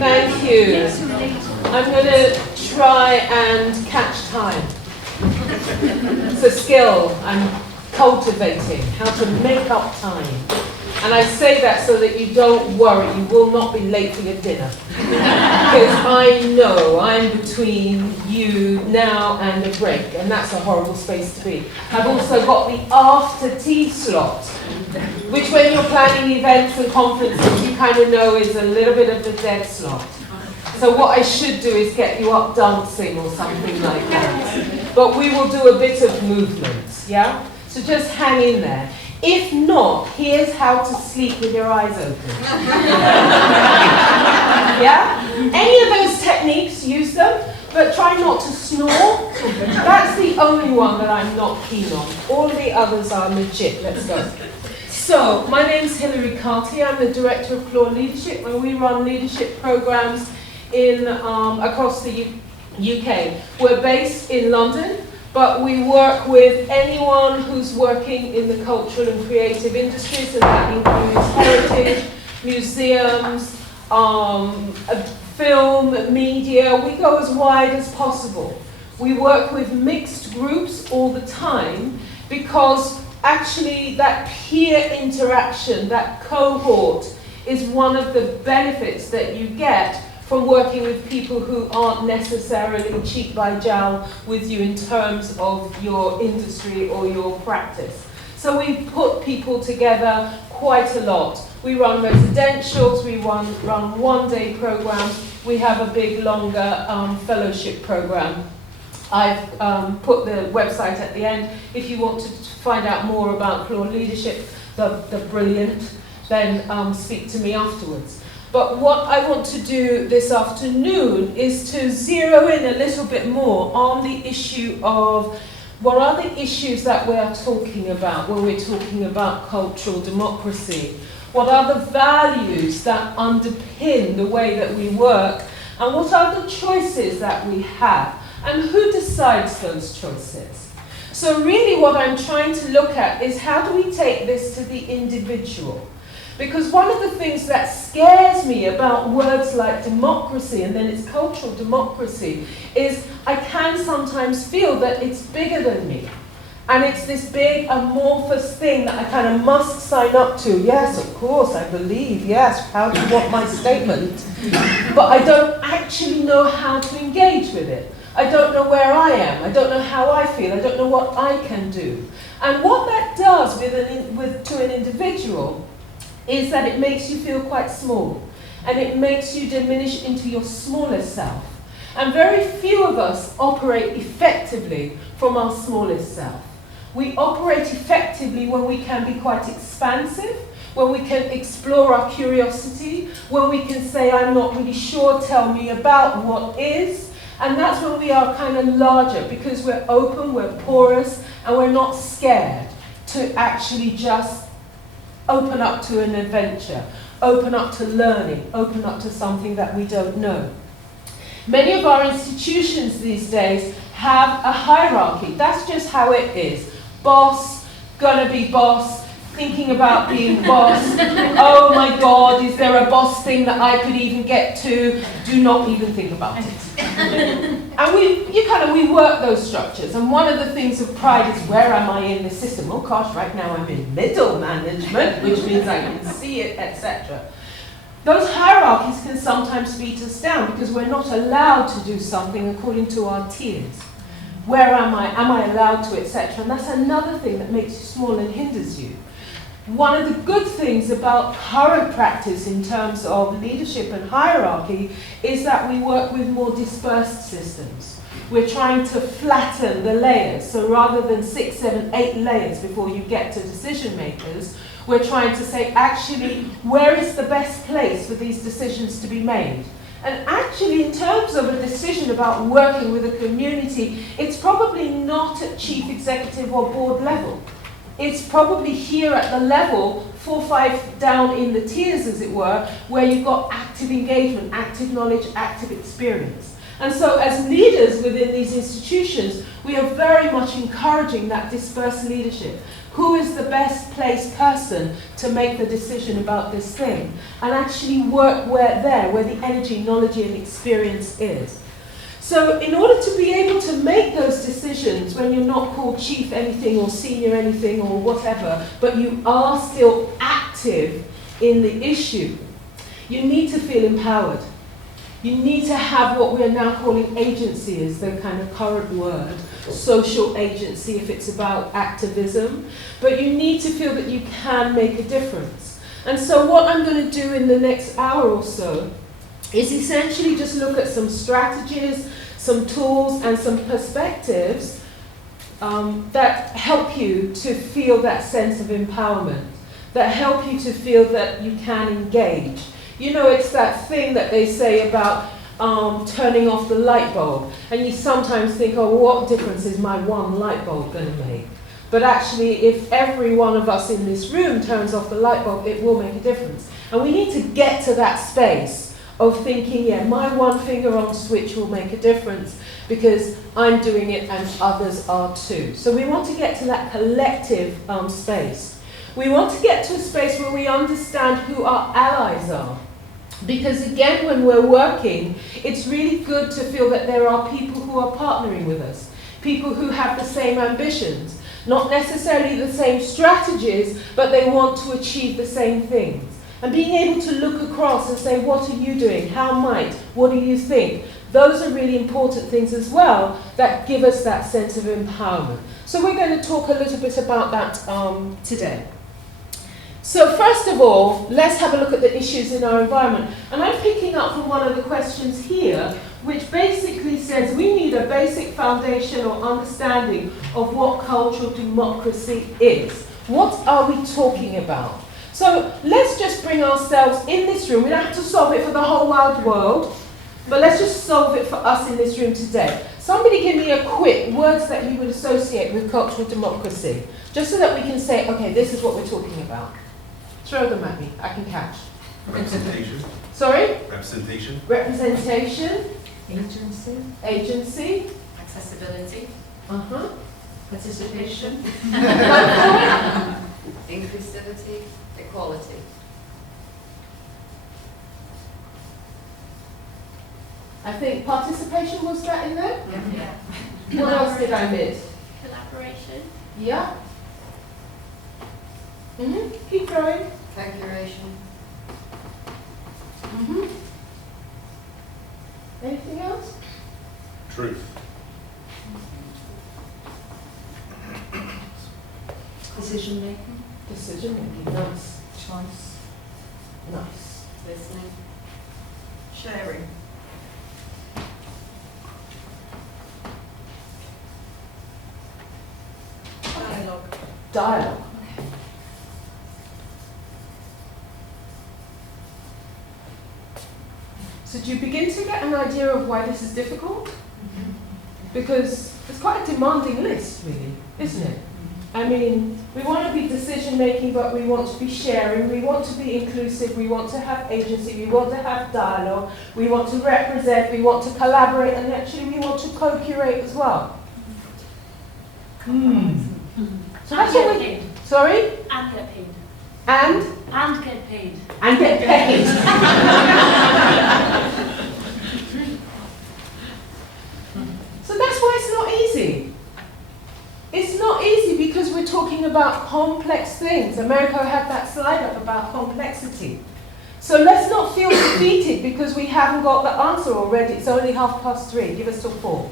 Thank you. I'm going to try and catch time. It's a skill I'm cultivating, how to make up time. And I say that so that you don't worry, you will not be late for your dinner. Because I know I'm between you now and a break, and that's a horrible space to be. I've also got the after tea slot, which when you're planning events and conferences, you kind of know is a little bit of the dead slot. So what I should do is get you up dancing or something like that. But we will do a bit of movement, yeah? So just hang in there. If not, here's how to sleep with your eyes open. Yeah? Any of those techniques, use them, but try not to snore. That's the only one that I'm not keen on. All the others are legit. Let's go. So, my name's Hilary Carty. I'm the Director of Floor Leadership, and we run leadership programs in across the UK. We're based in London, but we work with anyone who's working in the cultural and creative industries, and that includes heritage, museums, film, media. We go as wide as possible. We work with mixed groups all the time because actually that peer interaction, that cohort, is one of the benefits that you get from working with people who aren't necessarily cheek by jowl with you in terms of your industry or your practice. So we put people together quite a lot. We run residentials, we run one-day programs, we have a big, longer fellowship program. I've put the website at the end. If you want to find out more about floor leadership, the brilliant, then speak to me afterwards. But what I want to do this afternoon is to zero in a little bit more on the issue of what are the issues that we're talking about when we're talking about cultural democracy. What are the values that underpin the way that we work, and what are the choices that we have, and who decides those choices? So really what I'm trying to look at is how do we take this to the individual? Because one of the things that scares me about words like democracy, and then it's cultural democracy, is I can sometimes feel that it's bigger than me. And it's this big amorphous thing that I kind of must sign up to. Yes, of course, I believe, yes, how do you want my statement? But I don't actually know how to engage with it. I don't know where I am. I don't know how I feel. I don't know what I can do. And what that does to an individual is that it makes you feel quite small, and it makes you diminish into your smallest self. And very few of us operate effectively from our smallest self. We operate effectively when we can be quite expansive, when we can explore our curiosity, when we can say, I'm not really sure, tell me about what is. And that's when we are kind of larger, because we're open, we're porous, and we're not scared to actually just open up to an adventure, open up to learning, open up to something that we don't know. Many of our institutions these days have a hierarchy. That's just how it is. Boss, gonna be boss, thinking about being boss. Oh my God, is there a boss thing that I could even get to? Do not even think about it. And we work those structures, and one of the things of pride is, where am I in the system? Oh gosh, right now I'm in middle management, which means I can see it, etc. Those hierarchies can sometimes beat us down because we're not allowed to do something according to our tiers. Where am I allowed to, etc. And that's another thing that makes you small and hinders you. One of the good things about current practice in terms of leadership and hierarchy is that we work with more dispersed systems. We're trying to flatten the layers. So rather than 6, 7, 8 layers before you get to decision makers, we're trying to say, actually, where is the best place for these decisions to be made? And actually, in terms of a decision about working with a community, it's probably not at chief executive or board level. It's probably here at the level 4 or 5 down in the tiers, as it were, where you've got active engagement, active knowledge, active experience. And so as leaders within these institutions, we are very much encouraging that dispersed leadership, Who is the best placed person to make the decision about this thing? And actually work where the energy, knowledge and experience is. So in order to be able to make those decisions when you're not called chief anything or senior anything or whatever, but you are still active in the issue, you need to feel empowered. You need to have what we are now calling agency, is the kind of current word, social agency if it's about activism, but you need to feel that you can make a difference. And so what I'm going to do in the next hour or so is essentially just look at some strategies, some tools and some perspectives that help you to feel that sense of empowerment, that help you to feel that you can engage. You know, it's that thing that they say about turning off the light bulb. And you sometimes think, oh, what difference is my one light bulb going to make? But actually, if every one of us in this room turns off the light bulb, it will make a difference. And we need to get to that space of thinking, yeah, my one finger on switch will make a difference because I'm doing it and others are too. So we want to get to that collective space. We want to get to a space where we understand who our allies are. Because again, when we're working, it's really good to feel that there are people who are partnering with us, people who have the same ambitions, not necessarily the same strategies, but they want to achieve the same things. And being able to look across and say, what are you doing? How might? What do you think? Those are really important things as well that give us that sense of empowerment. So we're going to talk a little bit about that today. So first of all, let's have a look at the issues in our environment. And I'm picking up from one of the questions here, which basically says we need a basic foundation or understanding of what cultural democracy is. What are we talking about? So let's just bring ourselves in this room. We don't have to solve it for the whole wide world, but let's just solve it for us in this room today. Somebody give me a quick words that you would associate with cultural democracy, just so that we can say, okay, this is what we're talking about. Throw them at me, I can catch. Representation. Sorry? Representation. Representation. Agency. Agency. Accessibility. Participation. Inclusivity. Equality. I think participation, was that in there? Yeah. What else did I miss? Collaboration. Yeah. Keep going. Co-curation. Anything else? Truth. Decision making. Decision making. Nice. Choice. Nice. Listening. Sharing. Dialogue. Dialogue. So do you begin to get an idea of why this is difficult? Because it's quite a demanding list, really, isn't it? I mean, we want to be decision-making, but we want to be sharing, we want to be inclusive, we want to have agency, we want to have dialogue, we want to represent, we want to collaborate, and actually we want to co-curate as well. So that's what we... Sorry? And get paid. And? And get paid. And get paid. So that's why it's not easy. It's not easy because we're talking about complex things. America had that slide up about complexity. So let's not feel defeated because we haven't got the answer already. It's only 3:30. Give us till 4.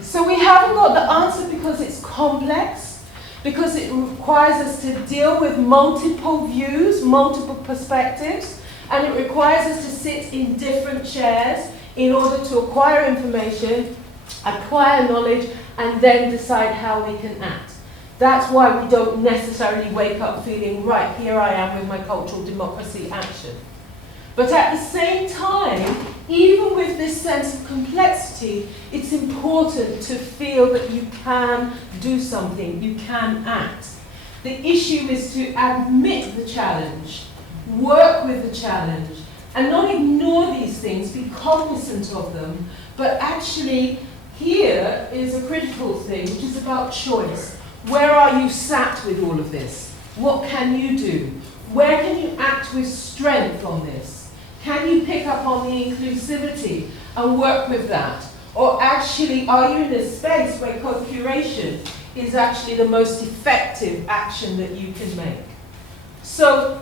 So we haven't got the answer because it's complex, because it requires us to deal with multiple views, multiple perspectives, and it requires us to sit in different chairs in order to acquire information, acquire knowledge, and then decide how we can act. That's why we don't necessarily wake up feeling, right, here I am with my cultural democracy action. But at the same time, even with this sense of complexity, it's important to feel that you can do something, you can act. The issue is to admit the challenge, work with the challenge, and not ignore these things, be cognizant of them, but actually here is a critical thing, which is about choice. Where are you sat with all of this? What can you do? Where can you act with strength on this? Can you pick up on the inclusivity and work with that? Or actually, are you in a space where co-curation is actually the most effective action that you can make? So,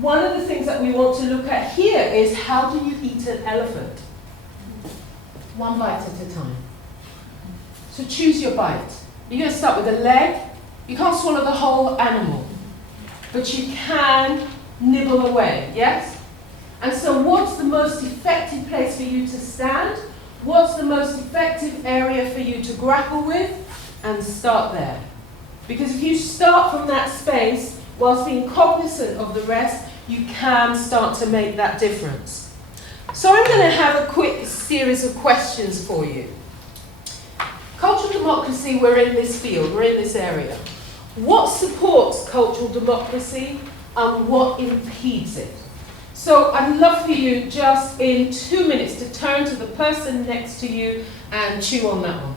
one of the things that we want to look at here is, how do you eat an elephant? One bite at a time. So choose your bite. You're going to start with a leg. You can't swallow the whole animal, but you can nibble away, yes? And so what's the most effective place for you to stand? What's the most effective area for you to grapple with? And start there. Because if you start from that space, whilst being cognizant of the rest, you can start to make that difference. So I'm going to have a quick series of questions for you. Cultural democracy, we're in this field, we're in this area. What supports cultural democracy and what impedes it? So I'd love for you, just in 2 minutes, to turn to the person next to you and chew on that one.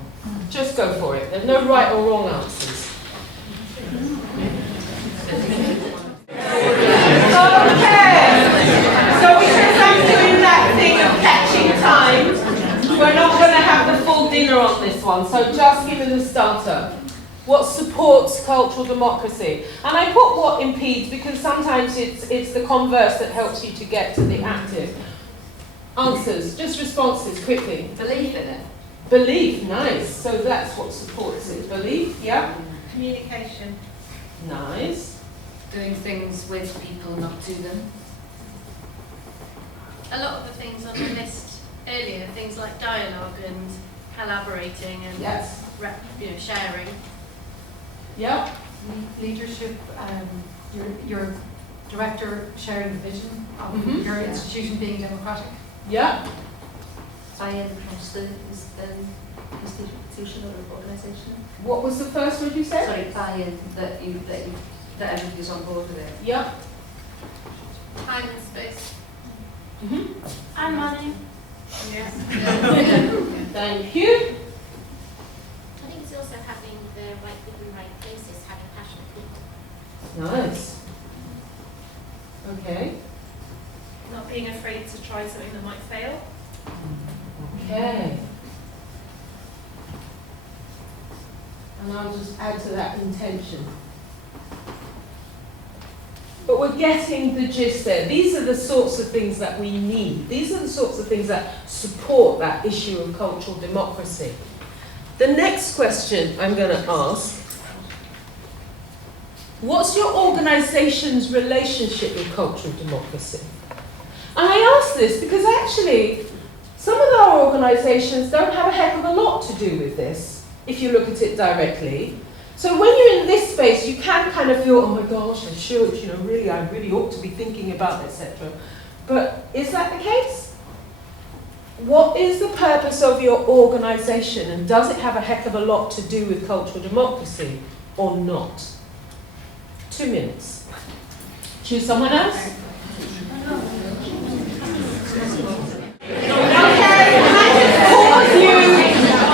Just go for it. There's no right or wrong answers. Okay. So because I'm doing that thing of catching time, we're not going to have the full dinner on this one. So just give it a starter. What supports cultural democracy? And I put what impedes because sometimes it's the converse that helps you to get to the active. Answers, just responses, quickly. Belief in it. Belief, nice. So that's what supports it. Belief, yeah. Communication. Nice. Doing things with people, not to them. A lot of the things on the list earlier, things like dialogue and collaborating and Yes. sharing. Yeah. Leadership, your director sharing the vision of your institution being democratic. Yeah. Buy-in across the institutional organisation. What was the first word you said? Sorry, buy-in that everybody's on board with it. Yeah. Time and space. And money. Yes. Thank you. I think it's also having the right people in the right places, having passionate people. Nice. Okay. Not being afraid to try something that might fail. Okay. And I'll just add to that intention. But we're getting the gist there. These are the sorts of things that we need. These are the sorts of things that support that issue of cultural democracy. The next question I'm going to ask, what's your organisation's relationship with cultural democracy? And I ask this because actually, some of our organisations don't have a heck of a lot to do with this, if you look at it directly. So when you're in this space, you can kind of feel, oh my gosh, I should, I really ought to be thinking about, etc. But is that the case? What is the purpose of your organisation, and does it have a heck of a lot to do with cultural democracy or not? 2 minutes. Choose someone else? Okay, can I just pause you?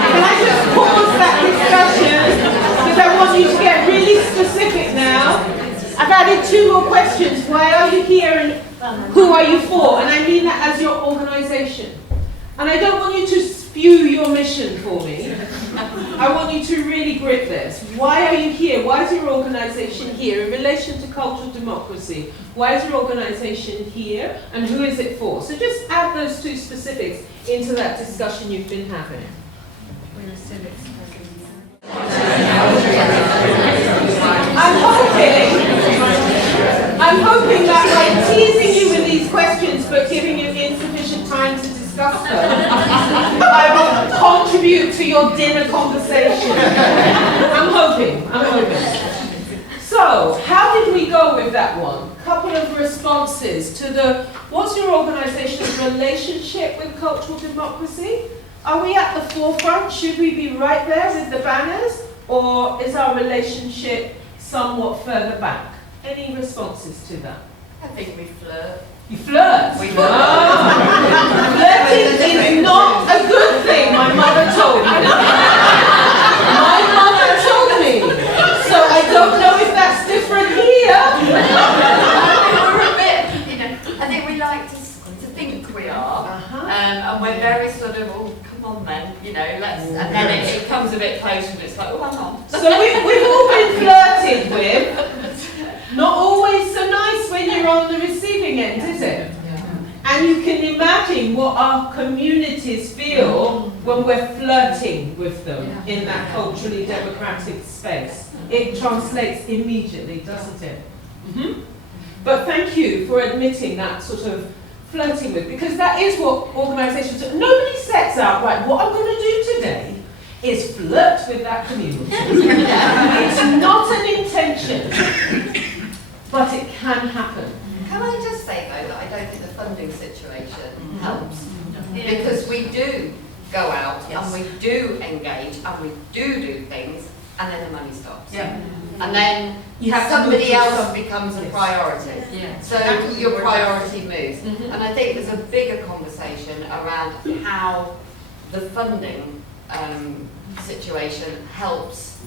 Can I just pause that discussion? Because I want you to get really specific now. I've added 2 more questions. Why are you here and who are you for? And I mean that as your organisation. And I don't want you to spew your mission for me. I want you to really grip this. Why are you here? Why is your organisation here in relation to cultural democracy? Why is your organisation here and who is it for? So just add those 2 specifics into that discussion you've been having. We're civics. I'm hoping that by teasing you with these questions but giving you insufficient time to discuss them, I will contribute to your dinner conversation. I'm hoping. So, how did we go with that one? Couple of responses to the, what's your organisation's relationship with cultural democracy? Are we at the forefront? Should we be right there with the banners? Or is our relationship somewhat further back? Any responses to that? I think we flirt. You flirt? We flirt. Oh. Flirting is not a good thing, my mother told me. My mother told me. So And we're very sort of, oh, come on then, you know, let's, and then it comes a bit closer and it's like, oh, hang on. So we've all been flirted with. Not always so nice when you're on the receiving end, is it? And you can imagine what our communities feel when we're flirting with them in that culturally democratic space. It translates immediately, doesn't it? But thank you for admitting that sort of flirting with, because that is what organisations do. Nobody sets out, right, what I'm going to do today is flirt with that community. It's not an intention, but it can happen. Can I just say though that I don't think the funding situation helps, because we do go out and we do engage and we do things, and then the money stops. And then somebody else becomes a priority. So your priority moves. And I think there's a bigger conversation around how the funding situation helps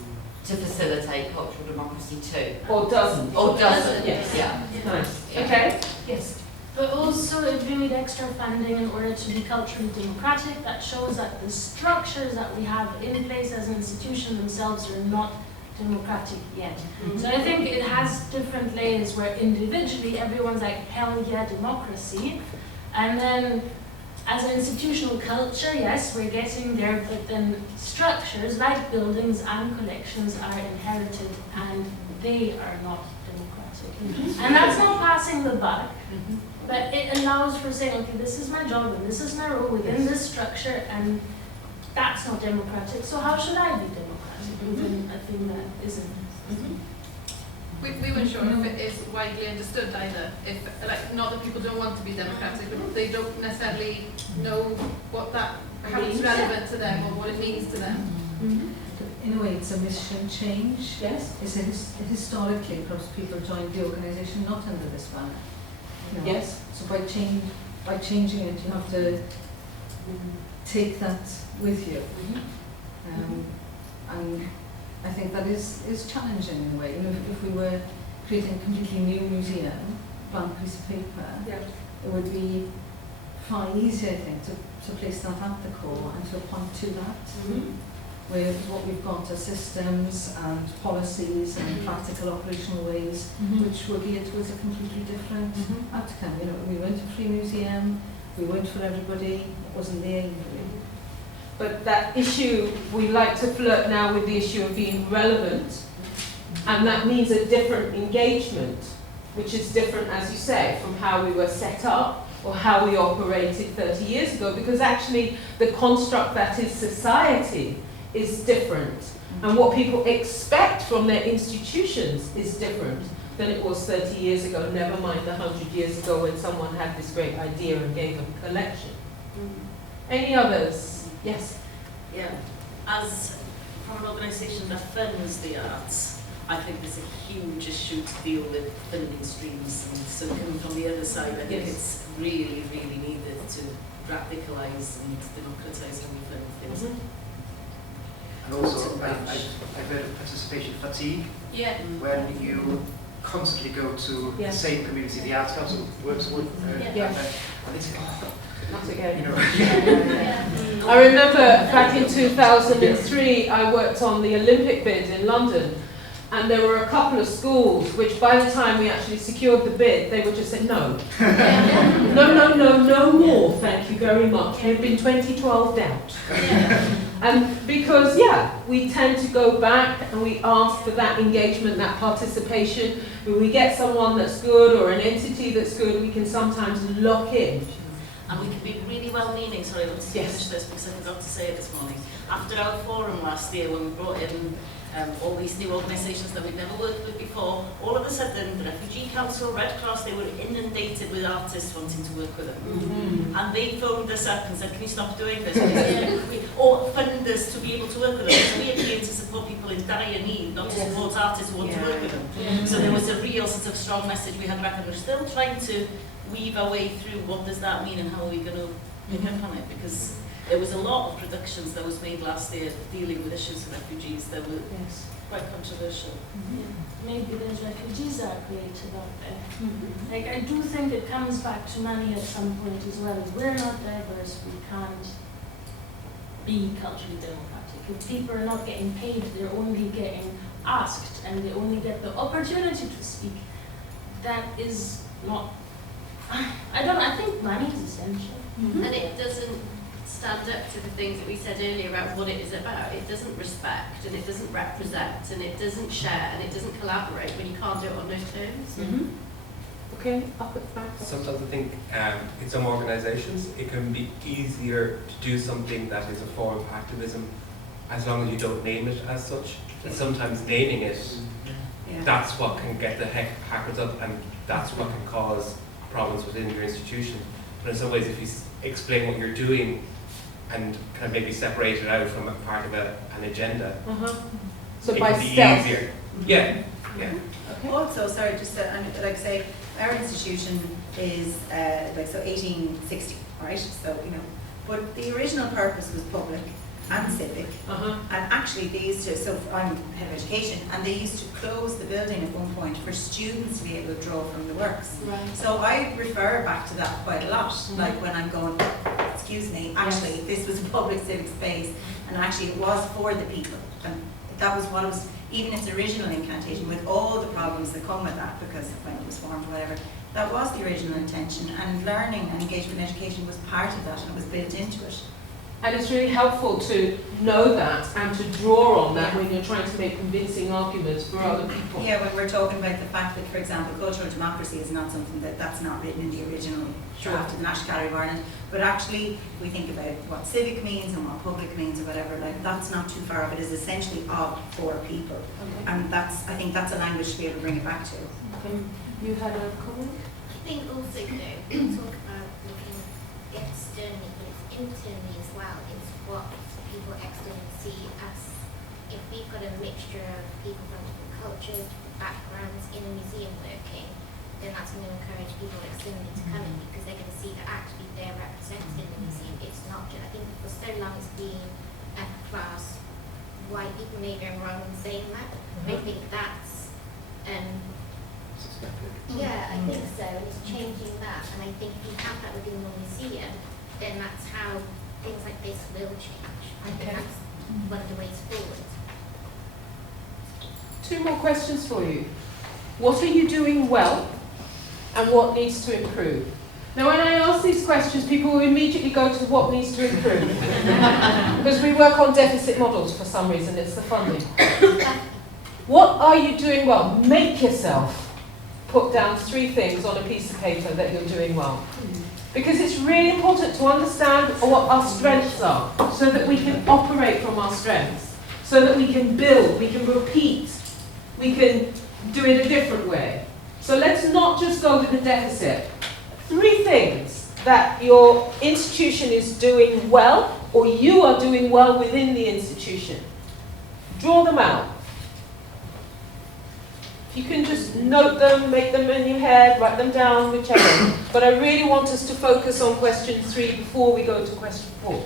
to facilitate cultural democracy too. Or doesn't. Or doesn't. Yes. Yeah. Nice. Okay. Yes. But also, if we need extra funding in order to be culturally democratic, that shows that the structures that we have in place as an institution themselves are not democratic yet. So I think it has different layers where individually everyone's like, hell yeah, democracy. And then as an institutional culture, yes, we're getting there, but then structures like buildings and collections are inherited and they are not democratic. And that's not passing the buck. But it allows for saying, okay, this is my job and this is my role within this structure, and that's not democratic, so how should I be democratic within a thing that isn't? We weren't sure if it is widely understood either. If, like, not that people don't want to be democratic, but they don't necessarily know what that, how it's relevant to them or what it means to them. In a way, it's a mission change. Yes. It's historically, perhaps people joined the organisation not under this banner. Yes. So by changing it, you have to take that with you. And I think that is challenging in a way. You know, if we were creating a completely new museum, blank piece of paper, it would be far easier, I think, to place that at the core and to point to that. With what we've got are systems and policies and practical operational ways which were geared towards a completely different outcome. You know, we weren't a free museum, we weren't for everybody, it wasn't there really. But that issue, we like to flirt now with the issue of being relevant, and that means a different engagement, which is different, as you say, from how we were set up or how we operated 30 years ago, because actually the construct that is society is different, and what people expect from their institutions is different than it was 30 years ago, never mind 100 years ago when someone had this great idea and gave a collection. Any others? Yes? Yeah, as from an organisation that funds the arts, I think there's a huge issue to deal with funding streams, and so coming from the other side, I think it's really, really needed to radicalise and democratise how we fund things. And also, I've heard of participation fatigue, when you constantly go to the same community, the Arts Council works with, and they say, oh, not again. You know, I remember back in 2003, I worked on the Olympic bid in London, and there were a couple of schools which, by the time we actually secured the bid, they would just say no. No more, thank you very much. We've been 2012 out. And because, we tend to go back and we ask for that engagement, that participation. When we get someone that's good or an entity that's good, we can sometimes lock in. And we can be really well-meaning, sorry, let's finish this because I forgot to say it this morning. After our forum last year, when we brought in all these new organisations that we'd never worked with before, all of a sudden the Refugee Council, Red Cross, they were inundated with artists wanting to work with them. And they phoned us up and said, can you stop doing this? Or fund us to be able to work with them. Because we are here to support people in dire need, not to support artists who want to work with them. So there was a real sort of strong message we had back, and we're still trying to weave our way through what does that mean and how are we going to pick up on it, because There was a lot of productions that was made last year dealing with issues of refugees that were quite controversial. Maybe there's refugees that are created out there. Like, I do think it comes back to money at some point as well. We're not diverse, we can't be culturally democratic. If people are not getting paid, they're only getting asked and they only get the opportunity to speak. That is not, I think money is essential. And it doesn't stand up to the things that we said earlier about what it is about. It doesn't respect, and it doesn't represent, and it doesn't share, and it doesn't collaborate when you can't do it on those terms. Okay, up at the back. Sometimes I think in some organisations it can be easier to do something that is a form of activism as long as you don't name it as such. And sometimes naming it, that's what can get the hackers up, and that's what can cause problems within your institution. But in some ways, if you explain what you're doing and kind of maybe separate it out from a part of an agenda, so it by can be stealth. easier. Yeah. Okay. Also, sorry, just to, like say, our institution is like so 1860, right? So but the original purpose was public and civic, and actually they used to. So I'm head of education, and they used to close the building at one point for students to be able to draw from the works. Right. So I refer back to that quite a lot. Like when I'm going, excuse me, actually this was a public civic space, and actually it was for the people, and that was what it was. Even its original incantation, with all the problems that come with that, because when it was formed, whatever, that was the original intention, and learning and engagement in education was part of that, and it was built into it. And it's really helpful to know that and to draw on that when you're trying to make convincing arguments for other people. Yeah, when we're talking about the fact that, for example, cultural democracy is not something that's not written in the original draft of the National Gallery of Ireland, but actually we think about what civic means and what public means or whatever, like that's not too far off. It is essentially of for people. And I think that's a language to be able to bring it back to. You had a comment? I think also though, we talk about looking externally, but it's internally as well. It's what people externally see us. If we've got a mixture of people from different cultures, different backgrounds in a museum working, then that's going to encourage people externally to come in because they're going to see that actually they're represented in the museum. It's not just, I think for so long it's been a class, white people, maybe I'm wrong in saying that. I think that's, yeah, I think so, and it's changing that, and I think if you have that within the museum, then that's how things like this will change. I think that's one of the ways forward. 2 more questions for you. What are you doing well, and what needs to improve? Now, when I ask these questions, people will immediately go to what needs to improve. Because we work on deficit models for some reason, it's the funding. What are you doing well? Make yourself put down 3 things on a piece of paper that you're doing well. Because it's really important to understand what our strengths are, so that we can operate from our strengths, so that we can build, we can repeat, we can do it a different way. So let's not just go with the deficit. 3 things that your institution is doing well, or you are doing well within the institution. Draw them out. If you can just note them, make them in your head, write them down, whichever. But I really want us to focus on question 3 before we go to question 4.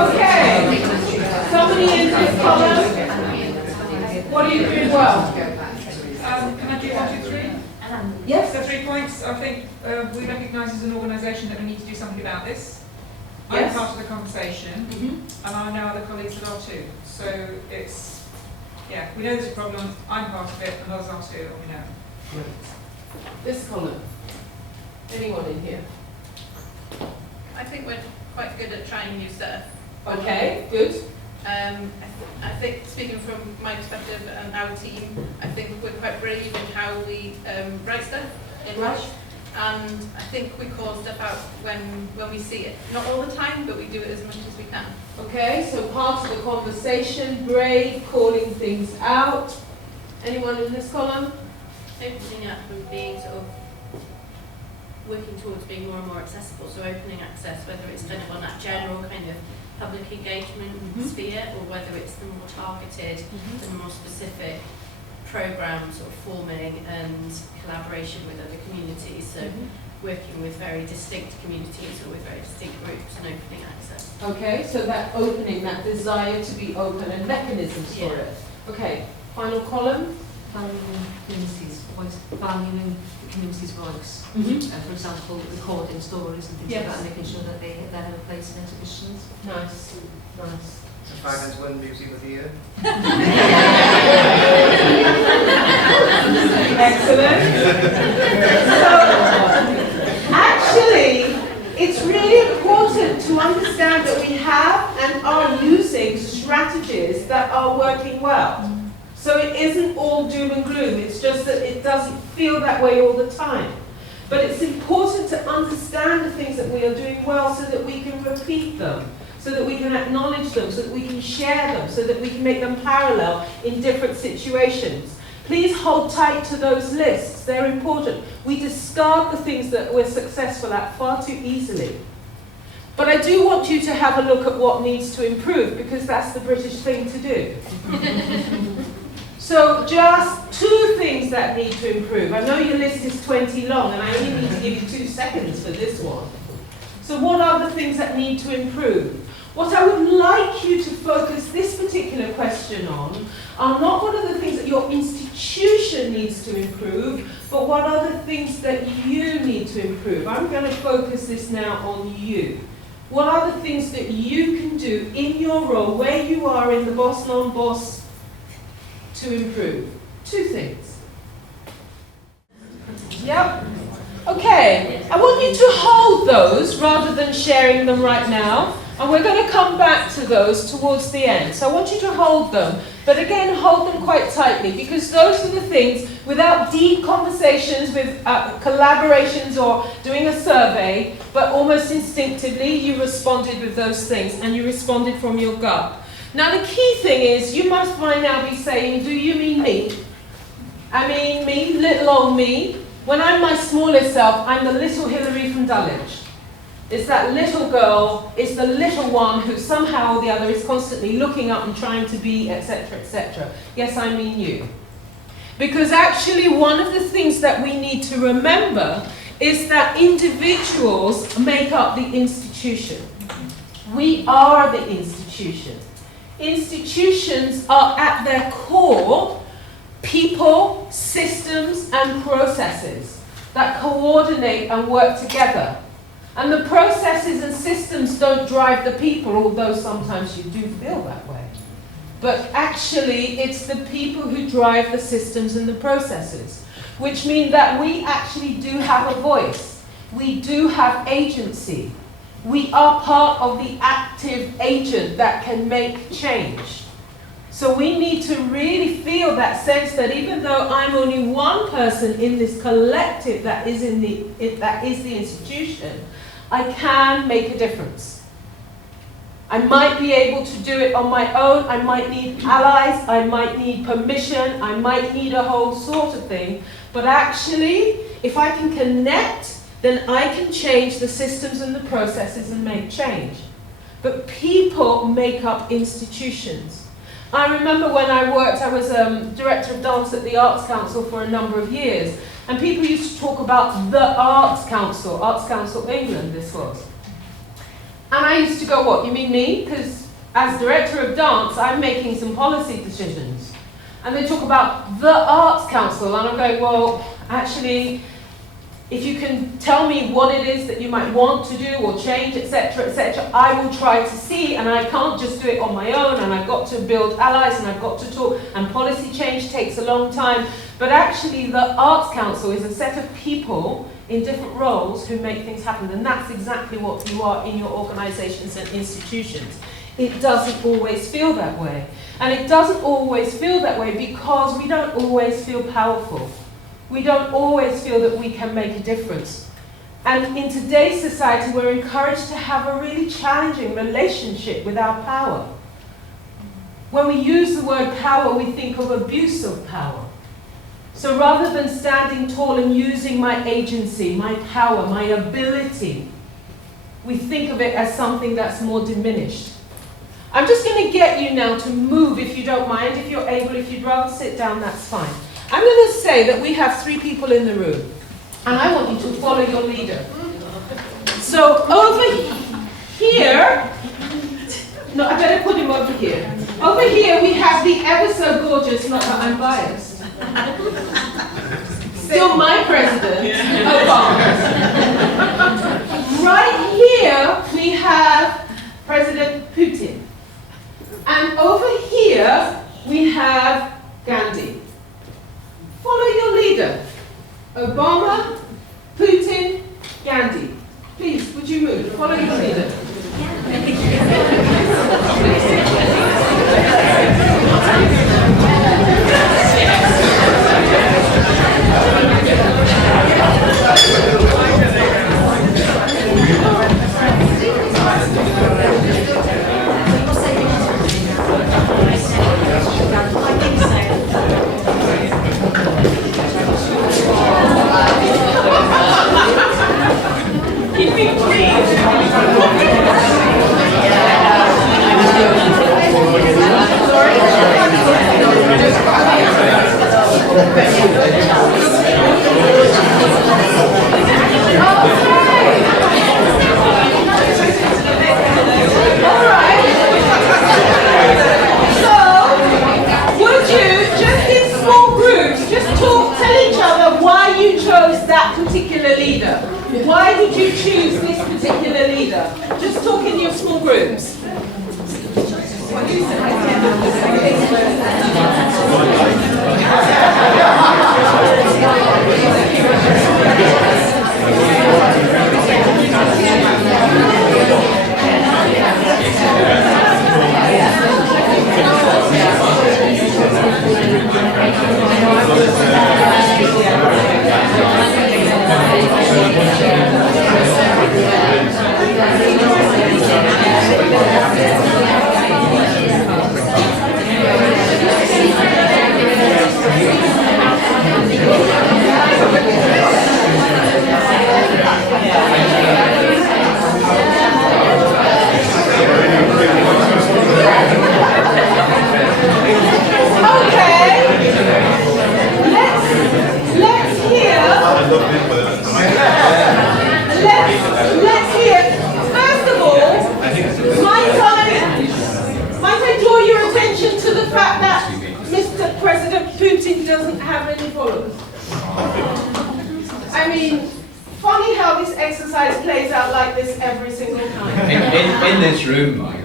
Okay. Somebody in this column. What are you doing well? Can I do 1, 2, 3? Yes? So 3 points. I think we recognise as an organisation that we need to do something about this. Yes. I'm part of the conversation, and I know other colleagues that are too. So it's, yeah, we know there's a problem, I'm part of it, and others are too, and we know. Great. This column. Anyone in here? I think we're quite good at trying new stuff. Okay, good. I think, speaking from my perspective and our team, I think we're quite brave in how we write stuff in Rush. And I think we call stuff out when we see it. Not all the time, but we do it as much as we can. Okay, so part of the conversation, brave, calling things out. Anyone in this column? Opening up and being sort of working towards being more and more accessible. So opening access, whether it's kind of on that general kind of public engagement sphere, or whether it's the more targeted, the more specific programs or forming and collaboration with other communities. So working with very distinct communities or with very distinct groups and opening access. Okay, so that opening, that desire to be open and mechanisms for it. Okay, final column. Valuing communities, valuing the community's voice. For example, recording stories and things like that, and making sure that they have a place in exhibitions. Nice, nice. So Fagans won Museum of the Year. Excellent. So, actually, it's really important to understand that we have and are using strategies that are working well. So it isn't all doom and gloom, it's just that it doesn't feel that way all the time. But it's important to understand the things that we are doing well so that we can repeat them, so that we can acknowledge them, so that we can share them, so that we can make them parallel in different situations. Please hold tight to those lists, they're important. We discard the things that we're successful at far too easily. But I do want you to have a look at what needs to improve, because that's the British thing to do. So just 2 things that need to improve. I know your list is 20 long, and I only need to give you 2 seconds for this one. So what are the things that need to improve? What I would like you to focus this particular question on are not what are the things that your institution needs to improve, but what are the things that you need to improve. I'm going to focus this now on you. What are the things that you can do in your role, where you are in the boss, non-boss, to improve? 2 things. Yep. Okay. I want you to hold those rather than sharing them right now. And we're going to come back to those towards the end. So I want you to hold them. But again, hold them quite tightly, because those are the things, without deep conversations, with collaborations or doing a survey, but almost instinctively you responded with those things, and you responded from your gut. Now the key thing is, you must by now be saying, do you mean me? I mean me, little old me. When I'm my smallest self, I'm the little Hilary from Dulwich. It's that little girl, it's the little one who somehow or the other is constantly looking up and trying to be, etc., etc. Yes, I mean you. Because actually one of the things that we need to remember is that individuals make up the institution. We are the institution. Institutions are at their core people, systems, and processes that coordinate and work together. And the processes and systems don't drive the people, although sometimes you do feel that way. But actually, it's the people who drive the systems and the processes, which mean that we actually do have a voice. We do have agency. We are part of the active agent that can make change. So we need to really feel that sense that even though I'm only one person in this collective that is the institution, I can make a difference. I might be able to do it on my own, I might need allies, I might need permission, I might need a whole sort of thing, but actually, if I can connect, then I can change the systems and the processes and make change. But people make up institutions. I remember when I was director of dance at the Arts Council for a number of years, and people used to talk about the Arts Council England this was. And I used to go, what, you mean me? Because as director of dance, I'm making some policy decisions. And they talk about the Arts Council, and I'm going, well, actually, If you can tell me what it is that you might want to do or change, etc., I will try to see, and I can't just do it on my own, and I've got to build allies, and I've got to talk, and policy change takes a long time. But actually, the Arts Council is a set of people in different roles who make things happen, and that's exactly what you are in your organisations and institutions. It doesn't always feel that way. And it doesn't always feel that way because we don't always feel powerful. We don't always feel that we can make a difference. And in today's society, we're encouraged to have a really challenging relationship with our power. When we use the word power, we think of abuse of power. So rather than standing tall and using my agency, my power, my ability, we think of it as something that's more diminished. I'm just going to get you now to move if you don't mind. If you're able, if you'd rather sit down, that's fine. I'm going to say that we have 3 people in the room, and I want you to follow your leader. So over here, no, I better put him over here. Over here we have the ever so gorgeous, not that I'm biased, still my president, Obama. Right here we have President Putin. And over here we have Gandhi. Follow your leader. Obama, Putin, Gandhi. Please, would you move? Follow your leader. Why did you choose this particular leader? Just talk in your small groups. Let's hear. First of all, might I draw your attention to the fact that Mr. President Putin doesn't have any followers? I mean, funny how this exercise plays out like this every single time. In this room, Mike.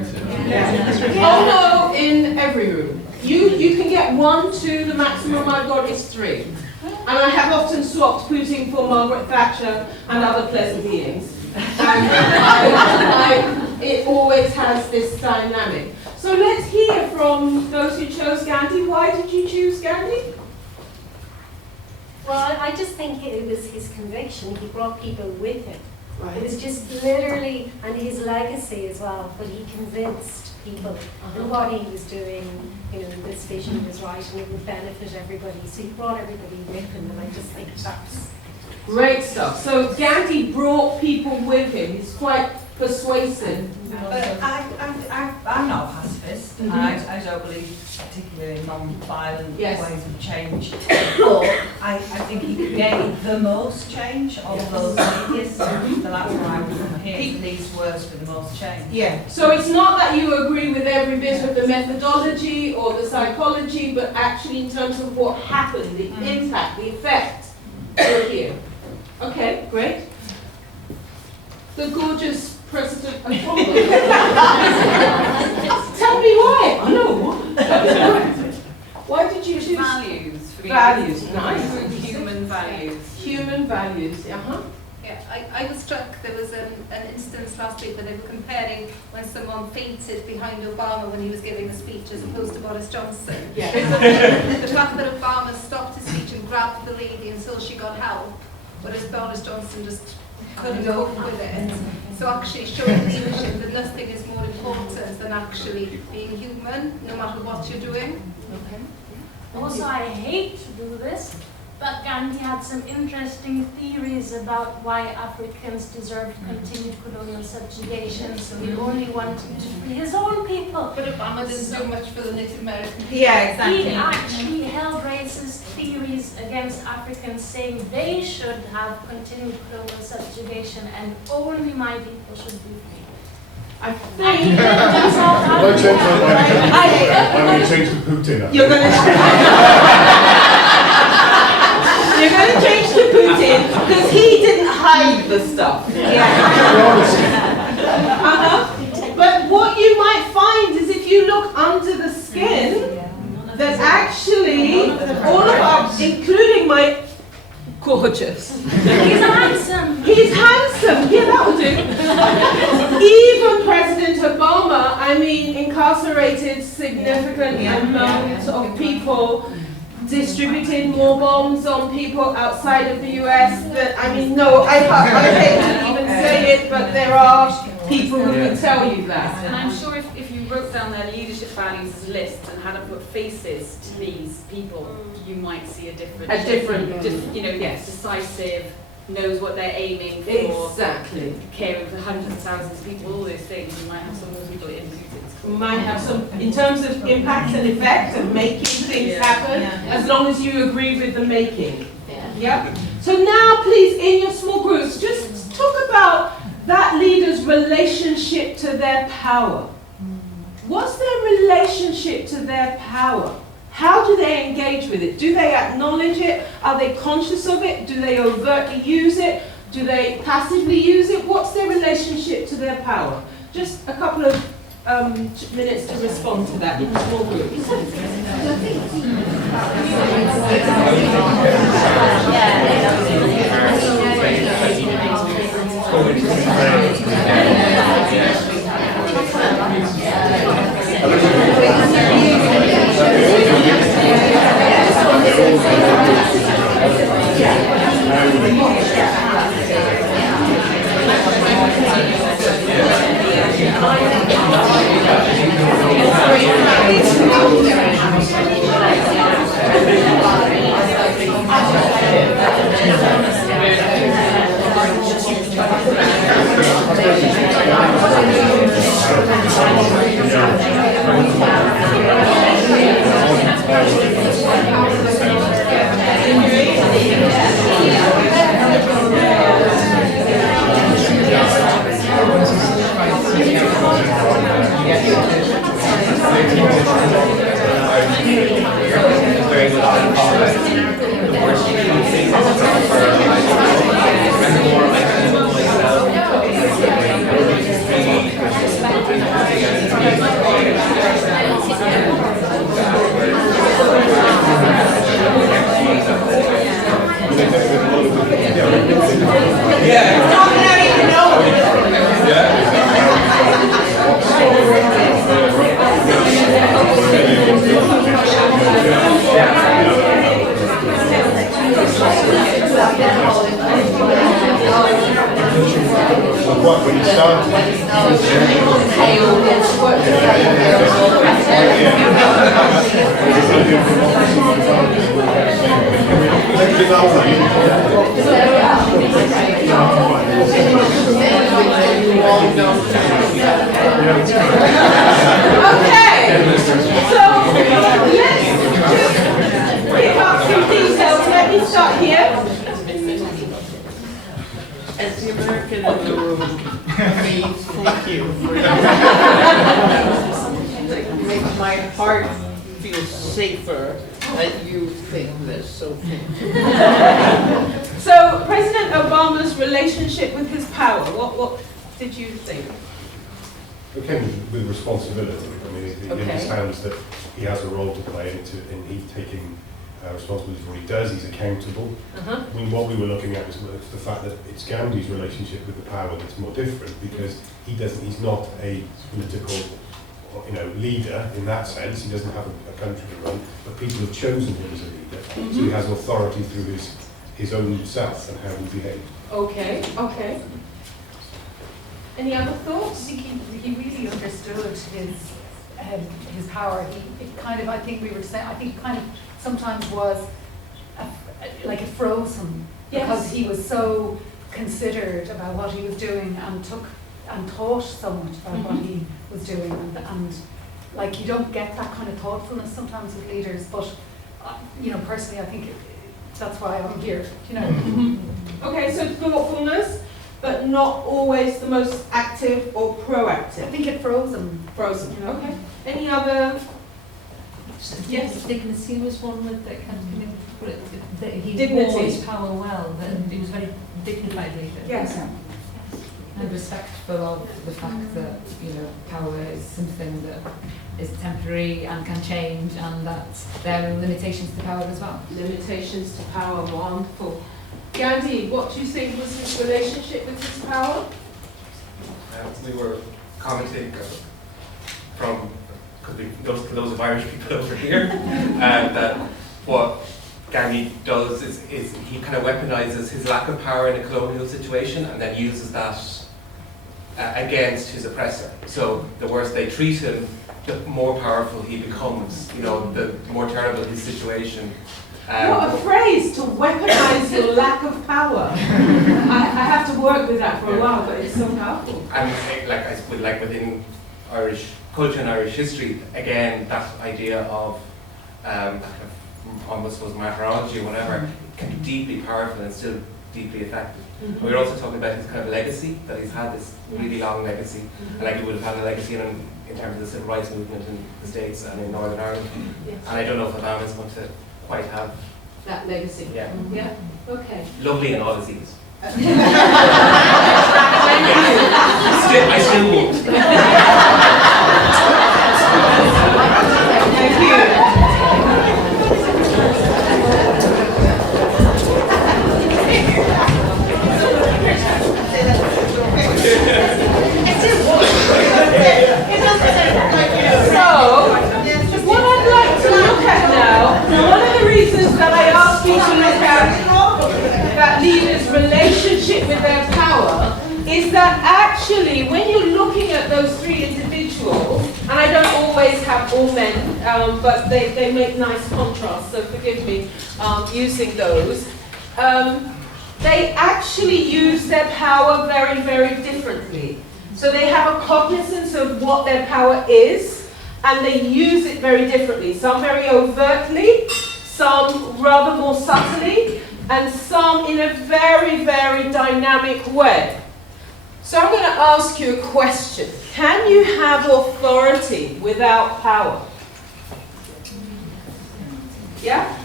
Oh no, in every room. You can get 1, 2, the maximum I've got is 3. And I have often swapped Putin for Margaret Thatcher and other pleasant beings. It always has this dynamic. So let's hear from those who chose Gandhi. Why did you choose Gandhi? Well, I just think it was his conviction. He brought people with him. Right. It was just literally, and his legacy as well, but he convinced people and what he was doing, you know, this vision was right and it would benefit everybody. So he brought everybody with him, and I just think that's great stuff. So Gandhi brought people with him. He's quite persuasive. But I'm not a pacifist, and I don't believe particularly in non-violent ways of change. But I think he created the most change of those leaders, so that's why I'm here. These words for the most change. Yeah. So it's not that you agree with every bit of the methodology or the psychology, but actually in terms of what happened, the impact, the effect, you're here. Okay, great. The gorgeous President Obama. Tell me why. I know why. Why did you choose Values. values? Nice. Human values. Human values. Yeah, I was struck, there was an instance last week where they were comparing when someone fainted behind Obama when he was giving a speech as opposed to Boris Johnson. Yeah. The fact that Obama stopped his speech and grabbed the lady until she got help, whereas Boris Johnson just couldn't cope with it. So actually showing leadership that nothing is more important than actually being human, no matter what you're doing. Okay. Also, I hate to do this, but Gandhi had some interesting theories about why Africans deserved continued colonial subjugation, so he only wanted to free his own people. But Obama didn't do much for the Native American people. Yeah, exactly. He actually held racist theories against Africans, saying they should have continued colonial subjugation and only my people should be free. I I think think that's all I want to change my mind. I want to change to Putin. You're going to change to Putin because he didn't hide the stuff. But what you might find is if you look under the skin, that actually all of us, including my gorgeous. He's handsome. He's handsome. Yeah, that will do. Even President Obama, I mean, incarcerated significant amounts of people, distributed more bombs on people outside of the US. That I mean, no, I hate to even say it, but there are people who will tell you that. And I'm sure if you wrote down their leadership values as a list and hadn't put faces to these people, you might see a different, decisive, knows what they're aiming for, exactly, caring for hundreds of thousands of people, all those things. You might have some of people in might have some, in terms of impact and effect and making things happen, as long as you agree with the making. Yeah. So now, please, in your small groups, just talk about that leader's relationship to their power. What's their relationship to their power? How do they engage with it? Do they acknowledge it? Are they conscious of it? Do they overtly use it? Do they passively use it? What's their relationship to their power? Just a couple of minutes to respond to that in small groups. As the American in the room, thank you for that. It makes my heart feel safer that you think that's so funny. So, President Obama's relationship with his power, what did you think? It came with responsibility. I mean, he Okay. understands that he has a role to play and he's taking responsibility for what he does. He's accountable. I mean, what we were looking at was the fact that it's Gandhi's relationship with the power that's more different, because he's not a political, leader in that sense. He doesn't have a country to run, but people have chosen him as a leader. So he has authority through his own self and how he behaves. Okay. Any other thoughts? I think he really understood his power. I think we were saying, I think kind of sometimes was like it froze him, because he was so considered about what he was doing and thought so much about what he was doing, and like you don't get that kind of thoughtfulness sometimes with leaders, but personally I think that's why I'm here, Okay, so thoughtfulness, but not always the most active or proactive. I think it froze him. Okay. Any other? Yes. Dignity was one with that he Dignity. wore his power well, that he was very dignified leader. Yes. And respectful of the fact that, power is something that is temporary and can change, and that there are limitations to power as well. Limitations to power, wonderful. Gandhi, what do you think was his relationship with his power? We were commenting from, because we noticed loads of Irish people over here, that what Gandhi does is he kind of weaponizes his lack of power in a colonial situation and then uses that against his oppressor. So the worse they treat him, the more powerful he becomes. The more terrible his situation. What a phrase, to weaponize your lack of power. I have to work with that for a while, but it's so powerful. And like within Irish culture and Irish history, again, that idea of almost was martyrology or whatever, can be deeply powerful and still deeply effective. We were also talking about his kind of legacy, that he's had this really long legacy, and like he would have had a legacy in terms of the civil rights movement in the States and in Northern Ireland. And I don't know if Obama is going to quite have that legacy. Yeah. Okay. Lovely in all disease. I still won't. Thank you. So, what I'd like to look at now, one of the reasons that I asked you to look at that leaders' relationship with their power is that actually when you're looking at those three individuals, and I don't always have all men, but they make nice contrasts, so forgive me using those, they actually use their power very, very differently. So they have a cognizance of what their power is, and they use it very differently. Some very overtly, some rather more subtly, and some in a very, very dynamic way. So I'm going to ask you a question. Can you have authority without power? Yeah?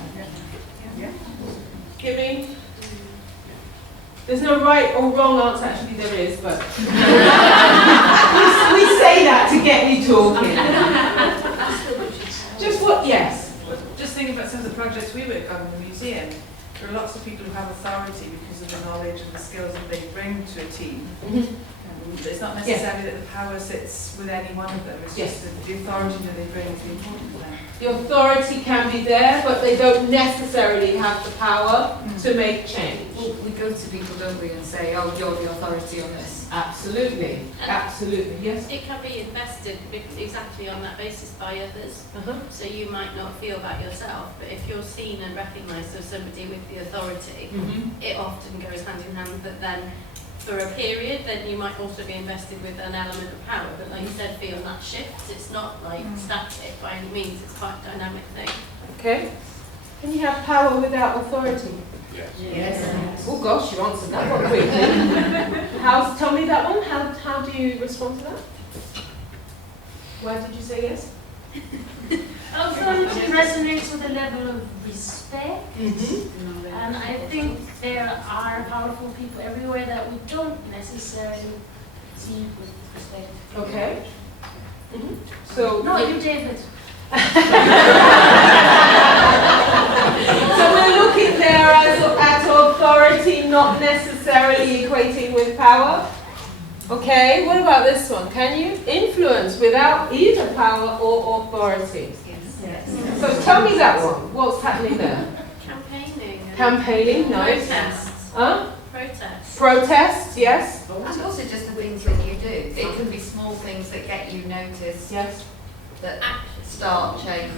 Give me. There's no right or wrong answer, actually there is, but we say that to get you talking. Just what, yes? Just thinking about some of the projects we work on in the museum, there are lots of people who have authority because of the knowledge and the skills that they bring to a team. It's not necessarily that the power sits with any one of them, it's just that the authority that they bring is the important thing. The authority can be there, but they don't necessarily have the power to make change. Well, we go to people, don't we, and say, oh, you're the authority on this. Absolutely. Absolutely. Yes? It can be invested exactly on that basis by others. So you might not feel that yourself, but if you're seen and recognised as somebody with the authority, it often goes hand in hand that then for a period, then you might also be invested with an element of power. But like you said, feel that shift. It's not like static by any means. It's quite a dynamic thing. Okay. Can you have power without authority? Yes. Yes. Oh gosh, you answered that one quickly. Tell me that one. How do you respond to that? Why did you say yes? Authority resonates with a level of respect. And I think there are powerful people everywhere that we don't necessarily see with respect. Okay. So no, you David. So we're looking there at authority not necessarily equating with power. Okay, what about this one? Can you influence without either power or authority? Yes. So tell me that one. What's happening there? Campaigning. Campaigning, nice. Protests. Huh? Protests. Protests, yes. And also just the things that you do. It can be small things that get you noticed. Yes. That start change.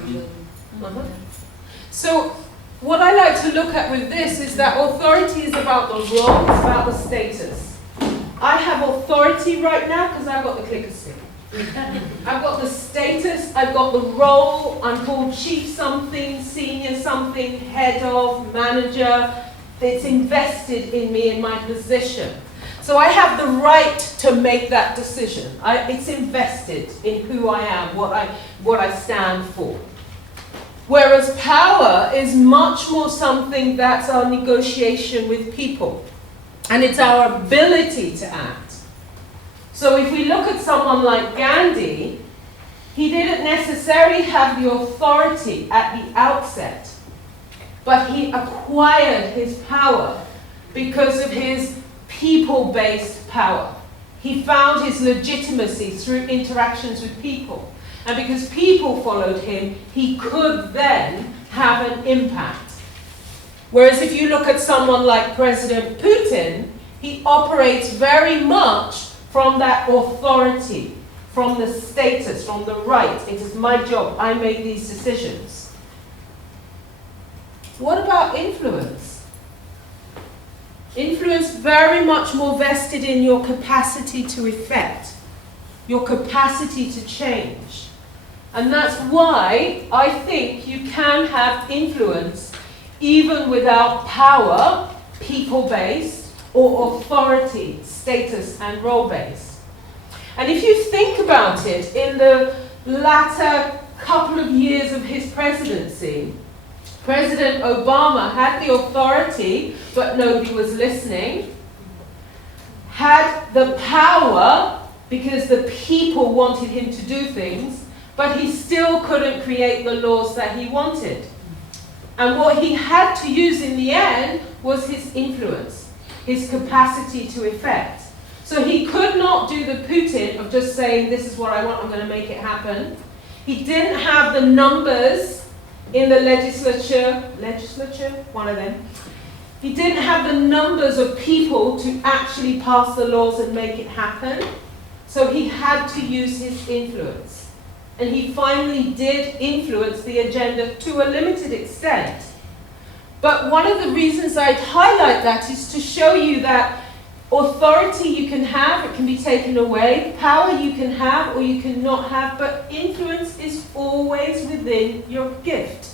So what I like to look at with this is that authority is about the role, it's about the status. I have authority right now because I've got the clicker stick. I've got the status, I've got the role, I'm called chief something, senior something, head of, manager. It's invested in me in my position. So I have the right to make that decision. It's invested in who I am, what I stand for. Whereas power is much more something that's our negotiation with people. And it's our ability to act. So if we look at someone like Gandhi, he didn't necessarily have the authority at the outset, but he acquired his power because of his people-based power. He found his legitimacy through interactions with people. And because people followed him, he could then have an impact. Whereas if you look at someone like President Putin, he operates very much from that authority, from the status, from the right. It is my job, I make these decisions. What about influence? Influence very much more vested in your capacity to effect, your capacity to change. And that's why I think you can have influence even without power, people-based, or authority, status and role-based. And if you think about it, in the latter couple of years of his presidency, President Obama had the authority, but nobody was listening, had the power because the people wanted him to do things, but he still couldn't create the laws that he wanted. And what he had to use in the end was his influence, his capacity to effect. So he could not do the Putin of just saying, this is what I want, I'm going to make it happen. He didn't have the numbers in the legislature, one of them. He didn't have the numbers of people to actually pass the laws and make it happen. So he had to use his influence. And he finally did influence the agenda to a limited extent. But one of the reasons I'd highlight that is to show you that authority you can have, it can be taken away, power you can have or you cannot have, but influence is always within your gift.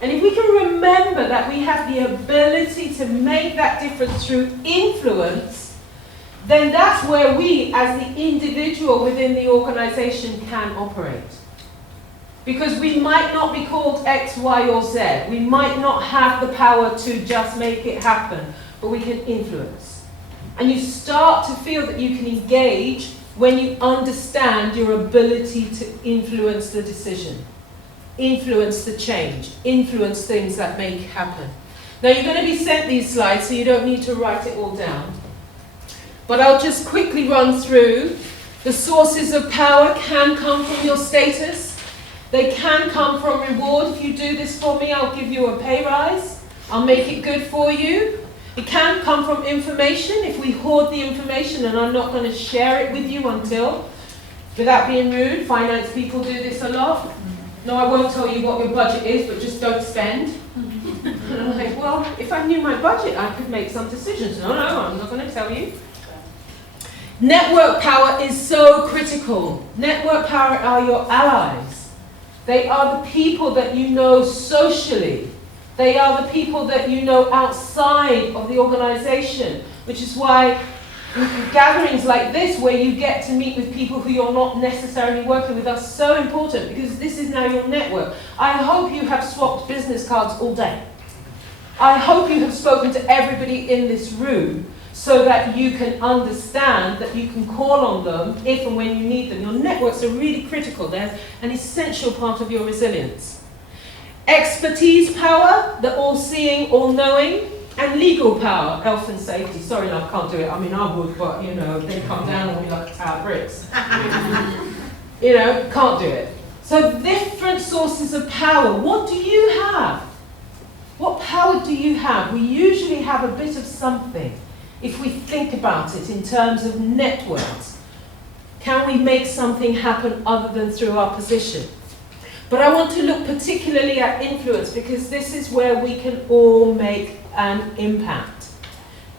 And if we can remember that we have the ability to make that difference through influence, then that's where we, as the individual within the organization, can operate. Because we might not be called X, Y, or Z. We might not have the power to just make it happen, but we can influence. And you start to feel that you can engage when you understand your ability to influence the decision, influence the change, influence things that make happen. Now you're going to be sent these slides, so you don't need to write it all down. But I'll just quickly run through. The sources of power can come from your status. They can come from reward. If you do this for me, I'll give you a pay rise. I'll make it good for you. It can come from information. If we hoard the information, and I'm not going to share it with you until, without being rude, finance people do this a lot. No, I won't tell you what your budget is, but just don't spend. And I'm like, well, if I knew my budget, I could make some decisions. No, I'm not going to tell you. Network power is so critical. Network power are your allies. They are the people that you know socially. They are the people that you know outside of the organization, which is why Gatherings like this, where you get to meet with people who you're not necessarily working with, are so important, because this is now your network. I hope you have swapped business cards all day. I hope you have spoken to everybody in this room, so that you can understand that you can call on them if and when you need them. Your networks are really critical. They're an essential part of your resilience. Expertise power, the all-seeing, all-knowing, and legal power, health and safety. Sorry, no, I can't do it. I mean, I would, but, you know, they come down on me like a tower of bricks. You know, can't do it. So different sources of power. What do you have? What power do you have? We usually have a bit of something. If we think about it in terms of networks, can we make something happen other than through our position? But I want to look particularly at influence, because this is where we can all make an impact.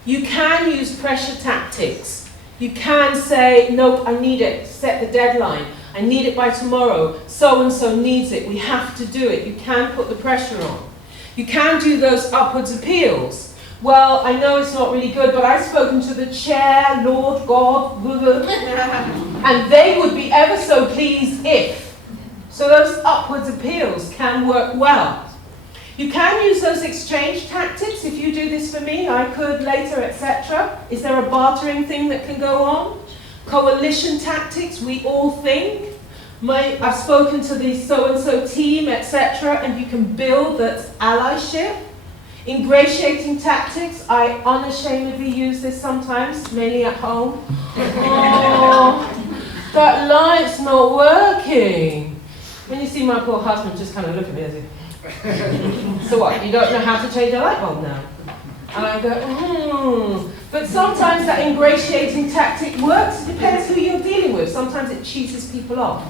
You can use pressure tactics. You can say, nope, I need it, set the deadline. I need it by tomorrow. So-and-so needs it. We have to do it. You can put the pressure on. You can do those upwards appeals. Well, I know it's not really good, but I've spoken to the chair, Lord, God, and they would be ever so pleased if. So those upwards appeals can work well. You can use those exchange tactics. If you do this for me, I could later, etc. Is there a bartering thing that can go on? Coalition tactics, we all think. I've spoken to the so-and-so team, etc., and you can build that allyship. Ingratiating tactics, I unashamedly use this sometimes, mainly at home. Oh, that light's not working. When you see my poor husband just kind of look at me as if, so what, you don't know how to change a light bulb now? And I go, But sometimes that ingratiating tactic works. It depends who you're dealing with. Sometimes it cheeses people off.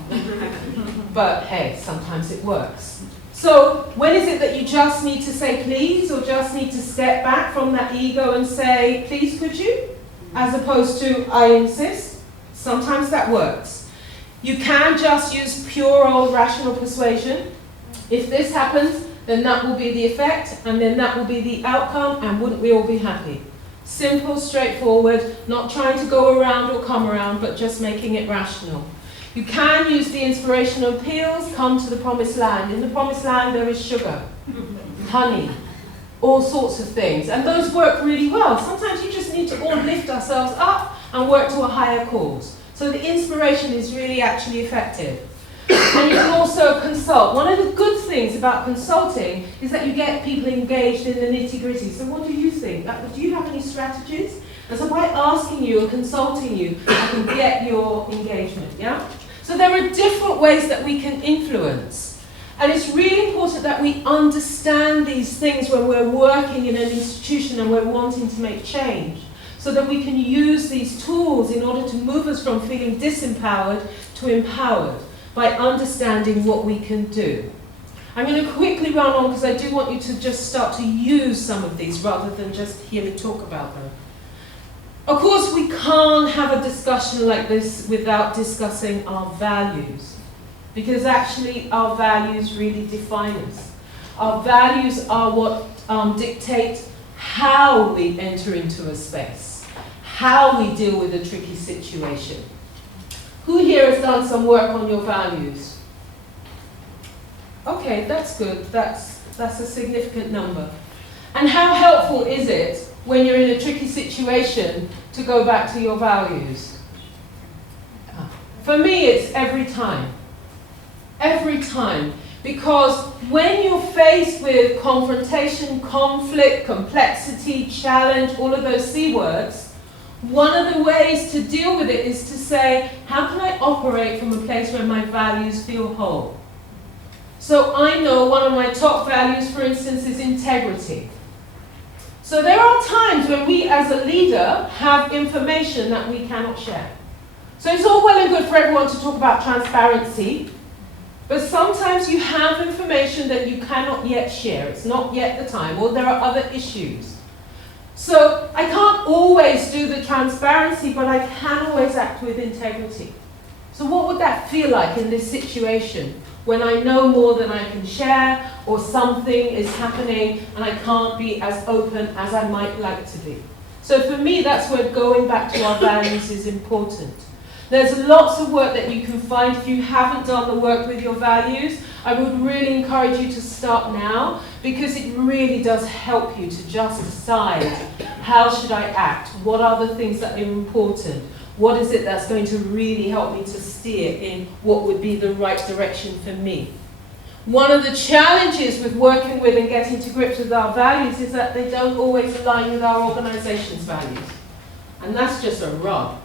But hey, sometimes it works. So when is it that you just need to say please, or just need to step back from that ego and say, please could you? As opposed to, I insist. Sometimes that works. You can just use pure old rational persuasion. If this happens, then that will be the effect, and then that will be the outcome, and wouldn't we all be happy? Simple, straightforward, not trying to go around or come around, but just making it rational. You can use the inspirational appeals, come to the promised land. In the promised land there is sugar, honey, all sorts of things. And those work really well. Sometimes you just need to all lift ourselves up and work to a higher cause. So the inspiration is really actually effective. And you can also consult. One of the good things about consulting is that you get people engaged in the nitty-gritty. So what do you think? Do you have any strategies? And so by asking you or consulting you, I can get your engagement, yeah? So there are different ways that we can influence. And it's really important that we understand these things when we're working in an institution and we're wanting to make change, so that we can use these tools in order to move us from feeling disempowered to empowered, by understanding what we can do. I'm going to quickly run on because I do want you to just start to use some of these rather than just hear me talk about them. Of course, we can't have a discussion like this without discussing our values, because actually our values really define us. Our values are what dictate how we enter into a space, how we deal with a tricky situation. Who here has done some work on your values? Okay, that's good. That's a significant number. And how helpful is it when you're in a tricky situation to go back to your values? For me, it's every time. Every time. Because when you're faced with confrontation, conflict, complexity, challenge, all of those C words, one of the ways to deal with it is to say, how can I operate from a place where my values feel whole? So I know one of my top values, for instance, is integrity. So there are times when we as a leader have information that we cannot share. So it's all well and good for everyone to talk about transparency, but sometimes you have information that you cannot yet share. It's not yet the time, or there are other issues. So I can't always do the transparency, but I can always act with integrity. So what would that feel like in this situation when I know more than I can share, or something is happening and I can't be as open as I might like to be? So for me, that's where going back to our values is important. There's lots of work that you can find. If you haven't done the work with your values, I would really encourage you to start now, because it really does help you to just decide, how should I act? What are the things that are important? What is it that's going to really help me to steer in what would be the right direction for me? One of the challenges with working with and getting to grips with our values is that they don't always align with our organisation's values. And that's just a rub.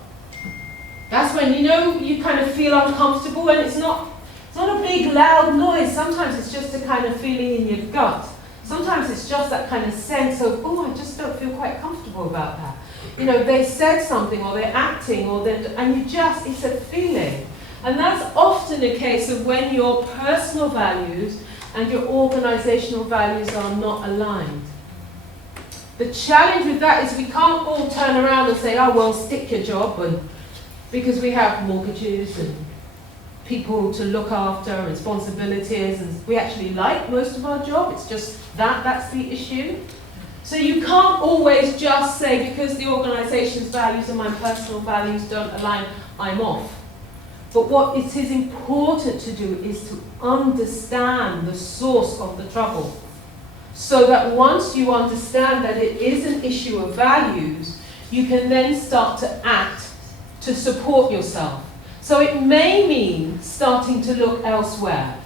That's when, you know, you kind of feel uncomfortable, and it's not a big loud noise. Sometimes it's just a kind of feeling in your gut. Sometimes it's just that kind of sense of, oh, I just don't feel quite comfortable about that. You know, they said something, or they're acting, or and it's a feeling. And that's often a case of when your personal values and your organisational values are not aligned. The challenge with that is we can't all turn around and say, oh, well, stick your job, because we have mortgages and people to look after, and responsibilities, and we actually like most of our job. It's just that's the issue. So you can't always just say, because the organisation's values and my personal values don't align, I'm off. But what it is important to do is to understand the source of the trouble, so that once you understand that it is an issue of values, you can then start to act to support yourself. So it may mean starting to look elsewhere.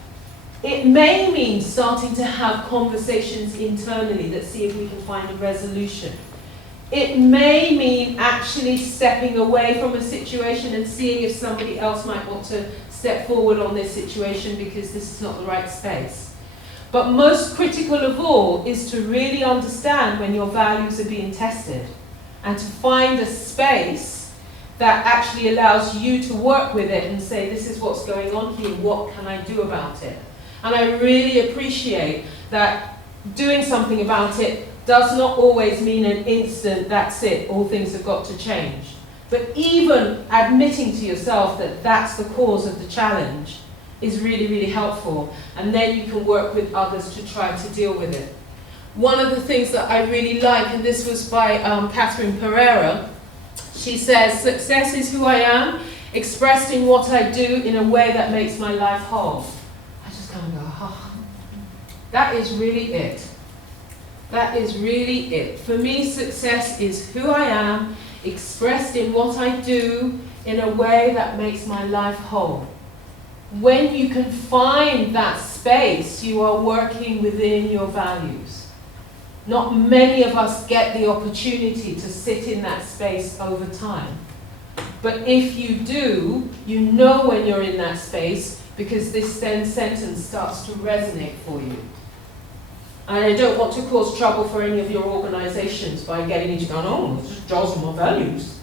It may mean starting to have conversations internally that see if we can find a resolution. It may mean actually stepping away from a situation and seeing if somebody else might want to step forward on this situation, because this is not the right space. But most critical of all is to really understand when your values are being tested, and to find a space that actually allows you to work with it and say, this is what's going on here, what can I do about it? And I really appreciate that doing something about it does not always mean an instant, that's it, all things have got to change. But even admitting to yourself that that's the cause of the challenge is really, really helpful. And then you can work with others to try to deal with it. One of the things that I really like, and this was by Catherine Pereira, she says, success is who I am, expressed in what I do in a way that makes my life whole. I just kind of go, oh, that is really it. That is really it. For me, success is who I am, expressed in what I do in a way that makes my life whole. When you can find that space, you are working within your values. Not many of us get the opportunity to sit in that space over time. But if you do, you know when you're in that space, because this then sentence starts to resonate for you. And I don't want to cause trouble for any of your organisations by getting into going, oh, it's just jobs and my values.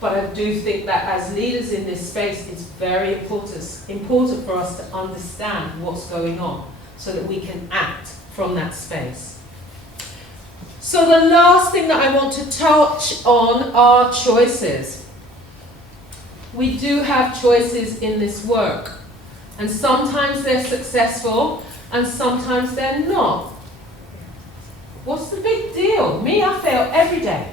But I do think that as leaders in this space, it's very important for us to understand what's going on, so that we can act from that space. So the last thing that I want to touch on are choices. We do have choices in this work, and sometimes they're successful and sometimes they're not. What's the big deal? Me, I fail every day,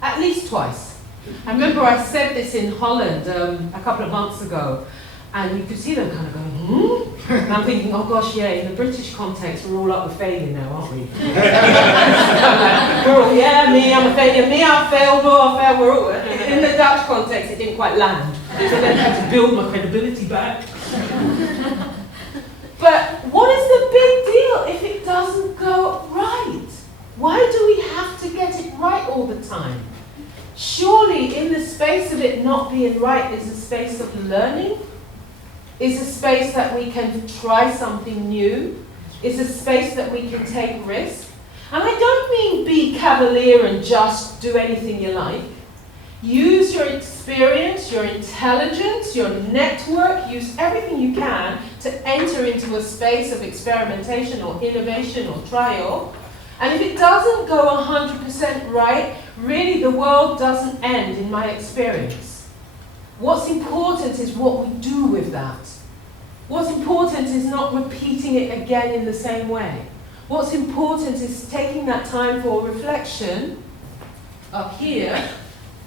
at least twice. I remember I said this in Holland a couple of months ago, and you could see them kind of going, hmm? And I'm thinking, oh gosh, yeah, in the British context, we're all up with failure now, aren't we? We're all, yeah, me, I'm a failure, me, I failed, no, I failed, we're all. In the Dutch context, it didn't quite land. So then I had to build my credibility back. But what is the big deal if it doesn't go right? Why do we have to get it right all the time? Surely in the space of it not being right is a space of learning, is a space that we can try something new, is a space that we can take risks. And I don't mean be cavalier and just do anything you like. Use your experience, your intelligence, your network, use everything you can to enter into a space of experimentation or innovation or trial. And if it doesn't go 100% right, really the world doesn't end in my experience. What's important is what we do with that. What's important is not repeating it again in the same way. What's important is taking that time for reflection, up here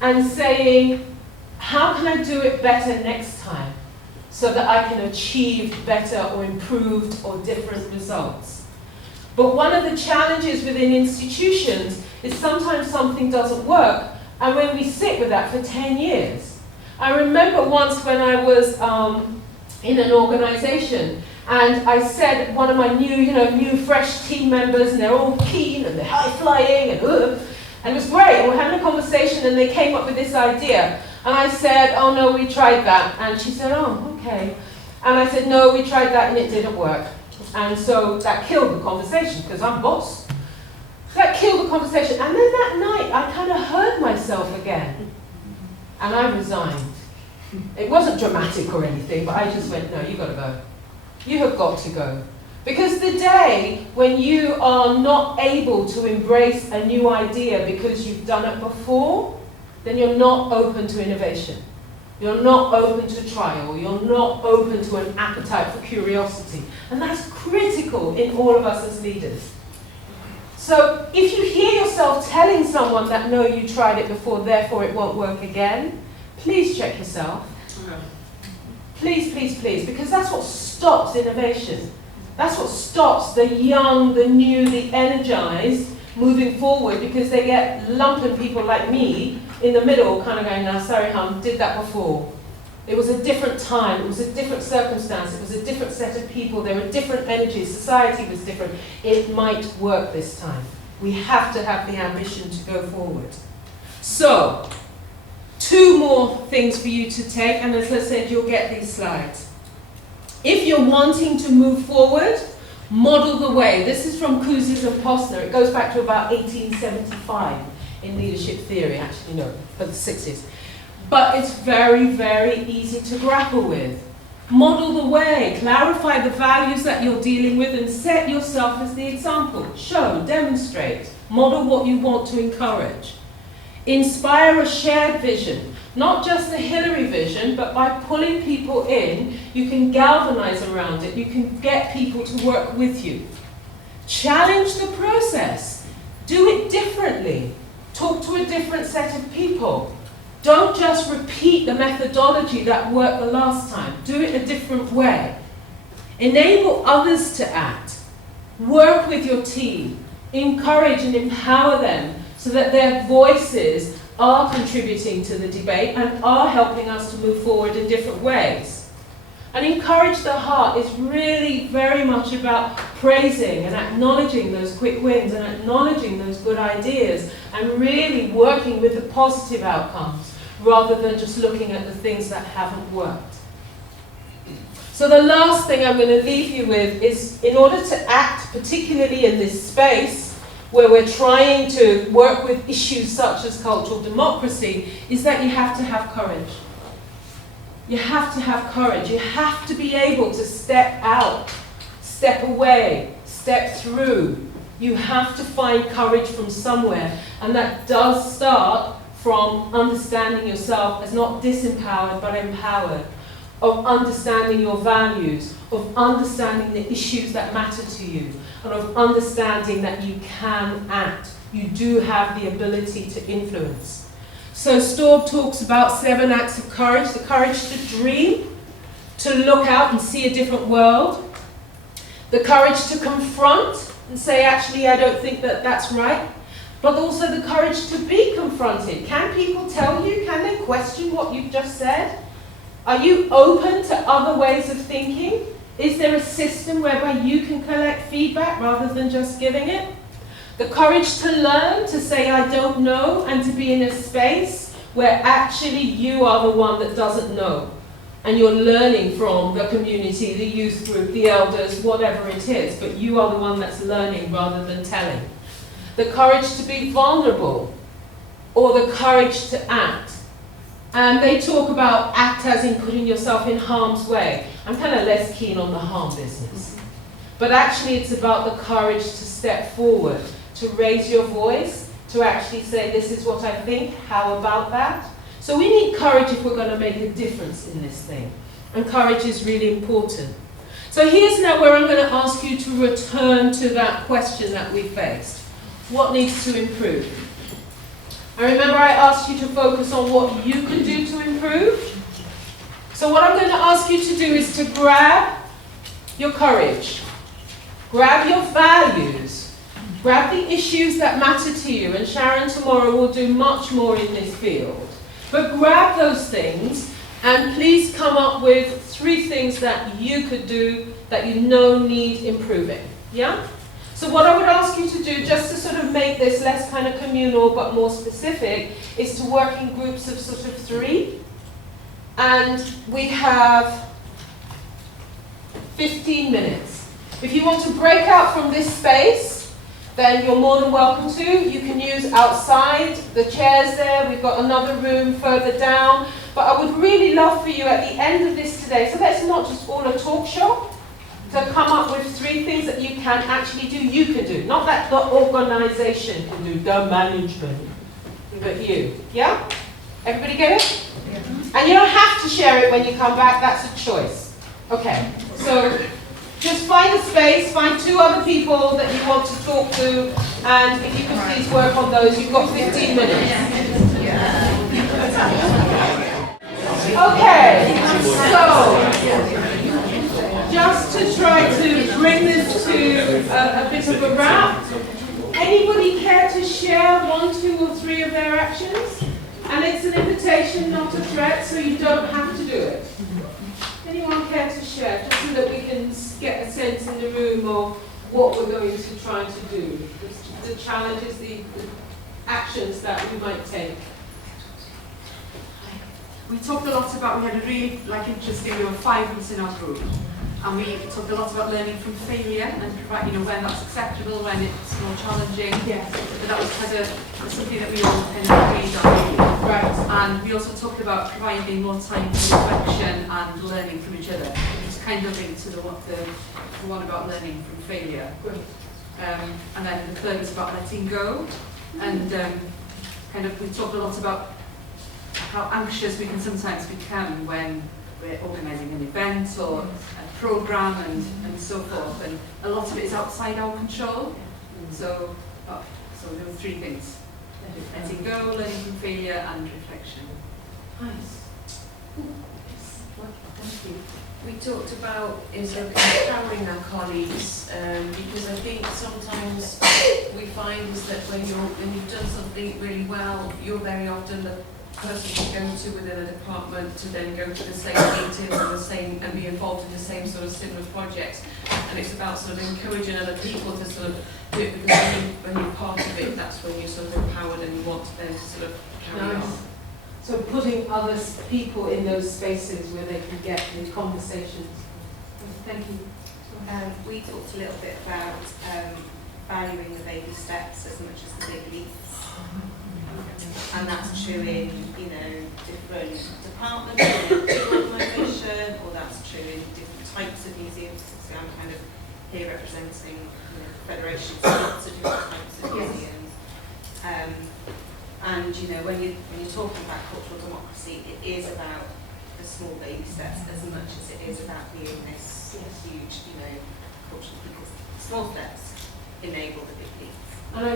and saying, how can I do it better next time so that I can achieve better or improved or different results? But one of the challenges within institutions is sometimes something doesn't work, and when we sit with that for 10 years. I remember once when I was in an organization, and I said, one of my new fresh team members, and they're all keen and they're high flying and it was great. And we're having a conversation and they came up with this idea. And I said, oh no, we tried that. And she said, oh, okay. And I said, no, we tried that and it didn't work. And so that killed the conversation because I'm boss. That killed the conversation. And then that night, I kind of heard myself again. And I resigned. It wasn't dramatic or anything, but I just went, no, you've got to go. You have got to go. Because the day when you are not able to embrace a new idea because you've done it before, then you're not open to innovation. You're not open to trial. You're not open to an appetite for curiosity. And that's critical in all of us as leaders. So if you hear yourself telling someone that, no, you tried it before, therefore it won't work again, please check yourself. Please, please, please, because that's what stops innovation. That's what stops the young, the new, the energized moving forward, because they get lumping people like me in the middle, kind of going, now, sorry, hon, did that before. It was a different time, it was a different circumstance, it was a different set of people, there were different energies, society was different. It might work this time. We have to have the ambition to go forward. So, 2 more things for you to take, and as I said, you'll get these slides. If you're wanting to move forward, model the way. This is from Kouzes and Posner. It goes back to about 1875 in leadership theory, actually no, but the 60s. But it's very, very easy to grapple with. Model the way, clarify the values that you're dealing with, and set yourself as the example. Show, demonstrate, model what you want to encourage. Inspire a shared vision, not just the Hilary vision, but by pulling people in, you can galvanize around it, you can get people to work with you. Challenge the process, do it differently, talk to a different set of people. Don't just repeat the methodology that worked the last time, do it a different way. Enable others to act, work with your team, encourage and empower them, so that their voices are contributing to the debate and are helping us to move forward in different ways. And encourage the heart is really very much about praising and acknowledging those quick wins and acknowledging those good ideas and really working with the positive outcomes rather than just looking at the things that haven't worked. So the last thing I'm going to leave you with is, in order to act, particularly in this space, where we're trying to work with issues such as cultural democracy, is that you have to have courage. You have to have courage. You have to be able to step out, step away, step through. You have to find courage from somewhere. And that does start from understanding yourself as not disempowered but empowered, of understanding your values, of understanding the issues that matter to you, and of understanding that you can act. You do have the ability to influence. So Staub talks about 7 acts of courage: the courage to dream, to look out and see a different world, the courage to confront and say, actually, I don't think that that's right, but also the courage to be confronted. Can people tell you? Can they question what you've just said? Are you open to other ways of thinking? Is there a system whereby you can collect feedback rather than just giving it? The courage to learn, to say I don't know, and to be in a space where actually you are the one that doesn't know. And you're learning from the community, the youth group, the elders, whatever it is, but you are the one that's learning rather than telling. The courage to be vulnerable, or the courage to act. And they talk about act as in putting yourself in harm's way. I'm kind of less keen on the harm business. But actually it's about the courage to step forward, to raise your voice, to actually say, this is what I think, how about that? So we need courage if we're going to make a difference in this thing. And courage is really important. So here's now where I'm going to ask you to return to that question that we faced. What needs to improve? And remember I asked you to focus on what you can do to improve? So what I'm going to ask you to do is to grab your courage, grab your values, grab the issues that matter to you, and Sharon tomorrow will do much more in this field. But grab those things and please come up with 3 things that you could do that you know need improving. Yeah? So what I would ask you to do, just to sort of make this less kind of communal but more specific, is to work in groups of sort of 3. And we have 15 minutes. If you want to break out from this space, then you're more than welcome to. You can use outside, the chairs there. We've got another room further down. But I would really love for you at the end of this today, so that's not just all a talk shop, to come up with 3 things that you can actually do, you can do. Not that the organisation can do, the management, but you. Yeah? Everybody get it? Yeah. And you don't have to share it when you come back, that's a choice. Okay, so just find a space, find 2 other people that you want to talk to, and if you can please work on those, you've got 15 minutes. Okay, so just to try to bring this to a bit of a wrap, anybody care to share 1, 2, or 3 of their actions? And it's an invitation, not a threat, so you don't have to do it. Anyone care to share, just so that we can get a sense in the room of what we're going to try to do, the challenges, the actions that we might take? We talked a lot about, we had a really interesting, there were 5 of us in our group, and we talked a lot about learning from failure and provide, when that's acceptable, when it's more challenging. Yes. But that was something that we all kind of agreed on. Right. And we also talked about providing more time for reflection and learning from each other, which is kind of linked to the one about learning from failure. Great. And then the 3rd was about letting go, and we talked a lot about how anxious we can sometimes become when we're organising an event or a programme and so forth, and a lot of it is outside our control. So there were 3 things: letting go, learning from failure, and reflection. Nice. Thank you. We talked about empowering our colleagues, because I think sometimes we find is that when you've done something really well, you're very often the person to go to within a department to then go to the same meetings and be involved in the same sort of similar projects. And it's about sort of encouraging other people to sort of do it, because when you're part of it, that's when you're sort of empowered and you want to then sort of carry on. So putting other people in those spaces where they can get the conversations. Thank you. We talked a little bit about valuing the baby steps as much as the big leaps. And that's true in, different departments or the organisation, or that's true in different types of museums. So I'm kind of here representing federations of lots of different types of museums. And when you're talking about cultural democracy, it is about the small baby steps as much as it is about being this huge, cultural, because small steps enable the big leaps. And I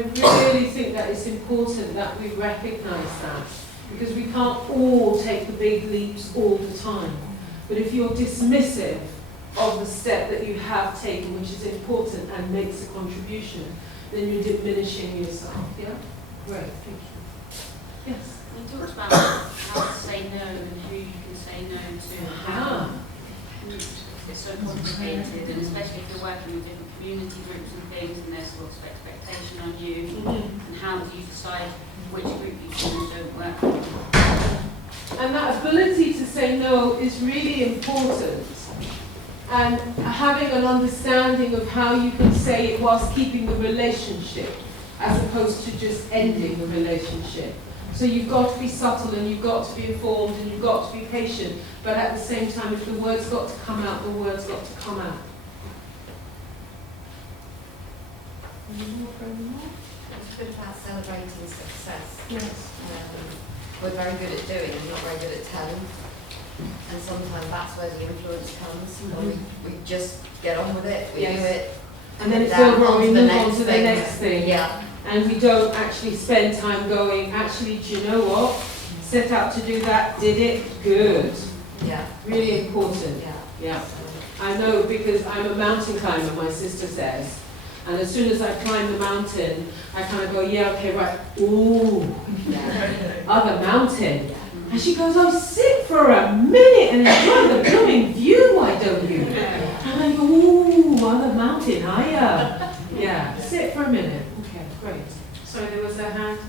really think that it's important that we recognise that, because we can't all take the big leaps all the time. But if you're dismissive of the step that you have taken, which is important and makes a contribution, then you're diminishing yourself. Yeah? Great, thank you. Yes? We talked about how to say no and who you can say no to. It's so complicated, and especially if you're working with different community groups and things, and there's lots of expectation on you, and how do you decide which group you can and don't work with? And that ability to say no is really important. And having an understanding of how you can say it whilst keeping the relationship, as opposed to just ending the relationship. So you've got to be subtle, and you've got to be informed, and you've got to be patient. But at the same time, if the word's got to come out, the word's got to come out. It's good about celebrating success. Yes. We're very good at doing, we're not very good at telling. And sometimes that's where the influence comes. We just get on with it, we do it. And then it's over and we move on to the next thing. Yeah. and we don't actually spend time going, actually, do you know what? Set out to do that, did it, good. Yeah. Really important. Yeah. I know because I'm a mountain climber, my sister says. And as soon as I climb the mountain, I kind of go, yeah, okay, right, ooh, other mountain. And she goes, oh, sit for a minute and enjoy the blooming view, why don't you? And I go, ooh, other mountain, higher. Yeah, sit for a minute. Okay, great. So there was a hand.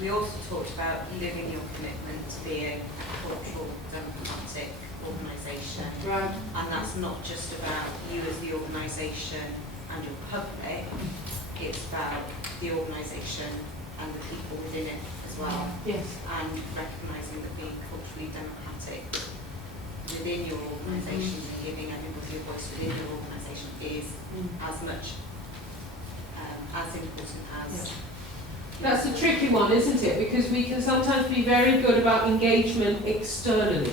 We also talked about living your commitment to being a cultural, democratic organisation. Right. And that's not just about you as the organisation and your public, it's about the organisation and the people within it as well. Yes. And recognising that being culturally democratic within your organisation and giving everybody a voice within your organisation is as much as important as... That's a tricky one, isn't it? Because we can sometimes be very good about engagement externally.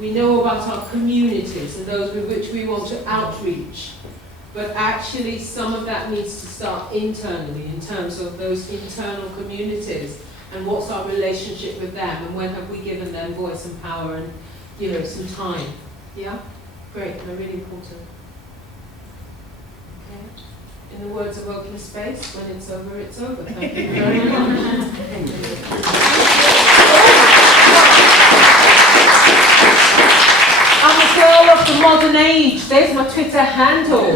We know about our communities and those with which we want to outreach. But actually some of that needs to start internally in terms of those internal communities and what's our relationship with them and when have we given them voice and power and, you know, some time. Yeah? Great, they're really important. Okay. In the words of Open Space, when it's over, it's over. Thank you very much. I'm a girl of the modern age. There's my Twitter handle.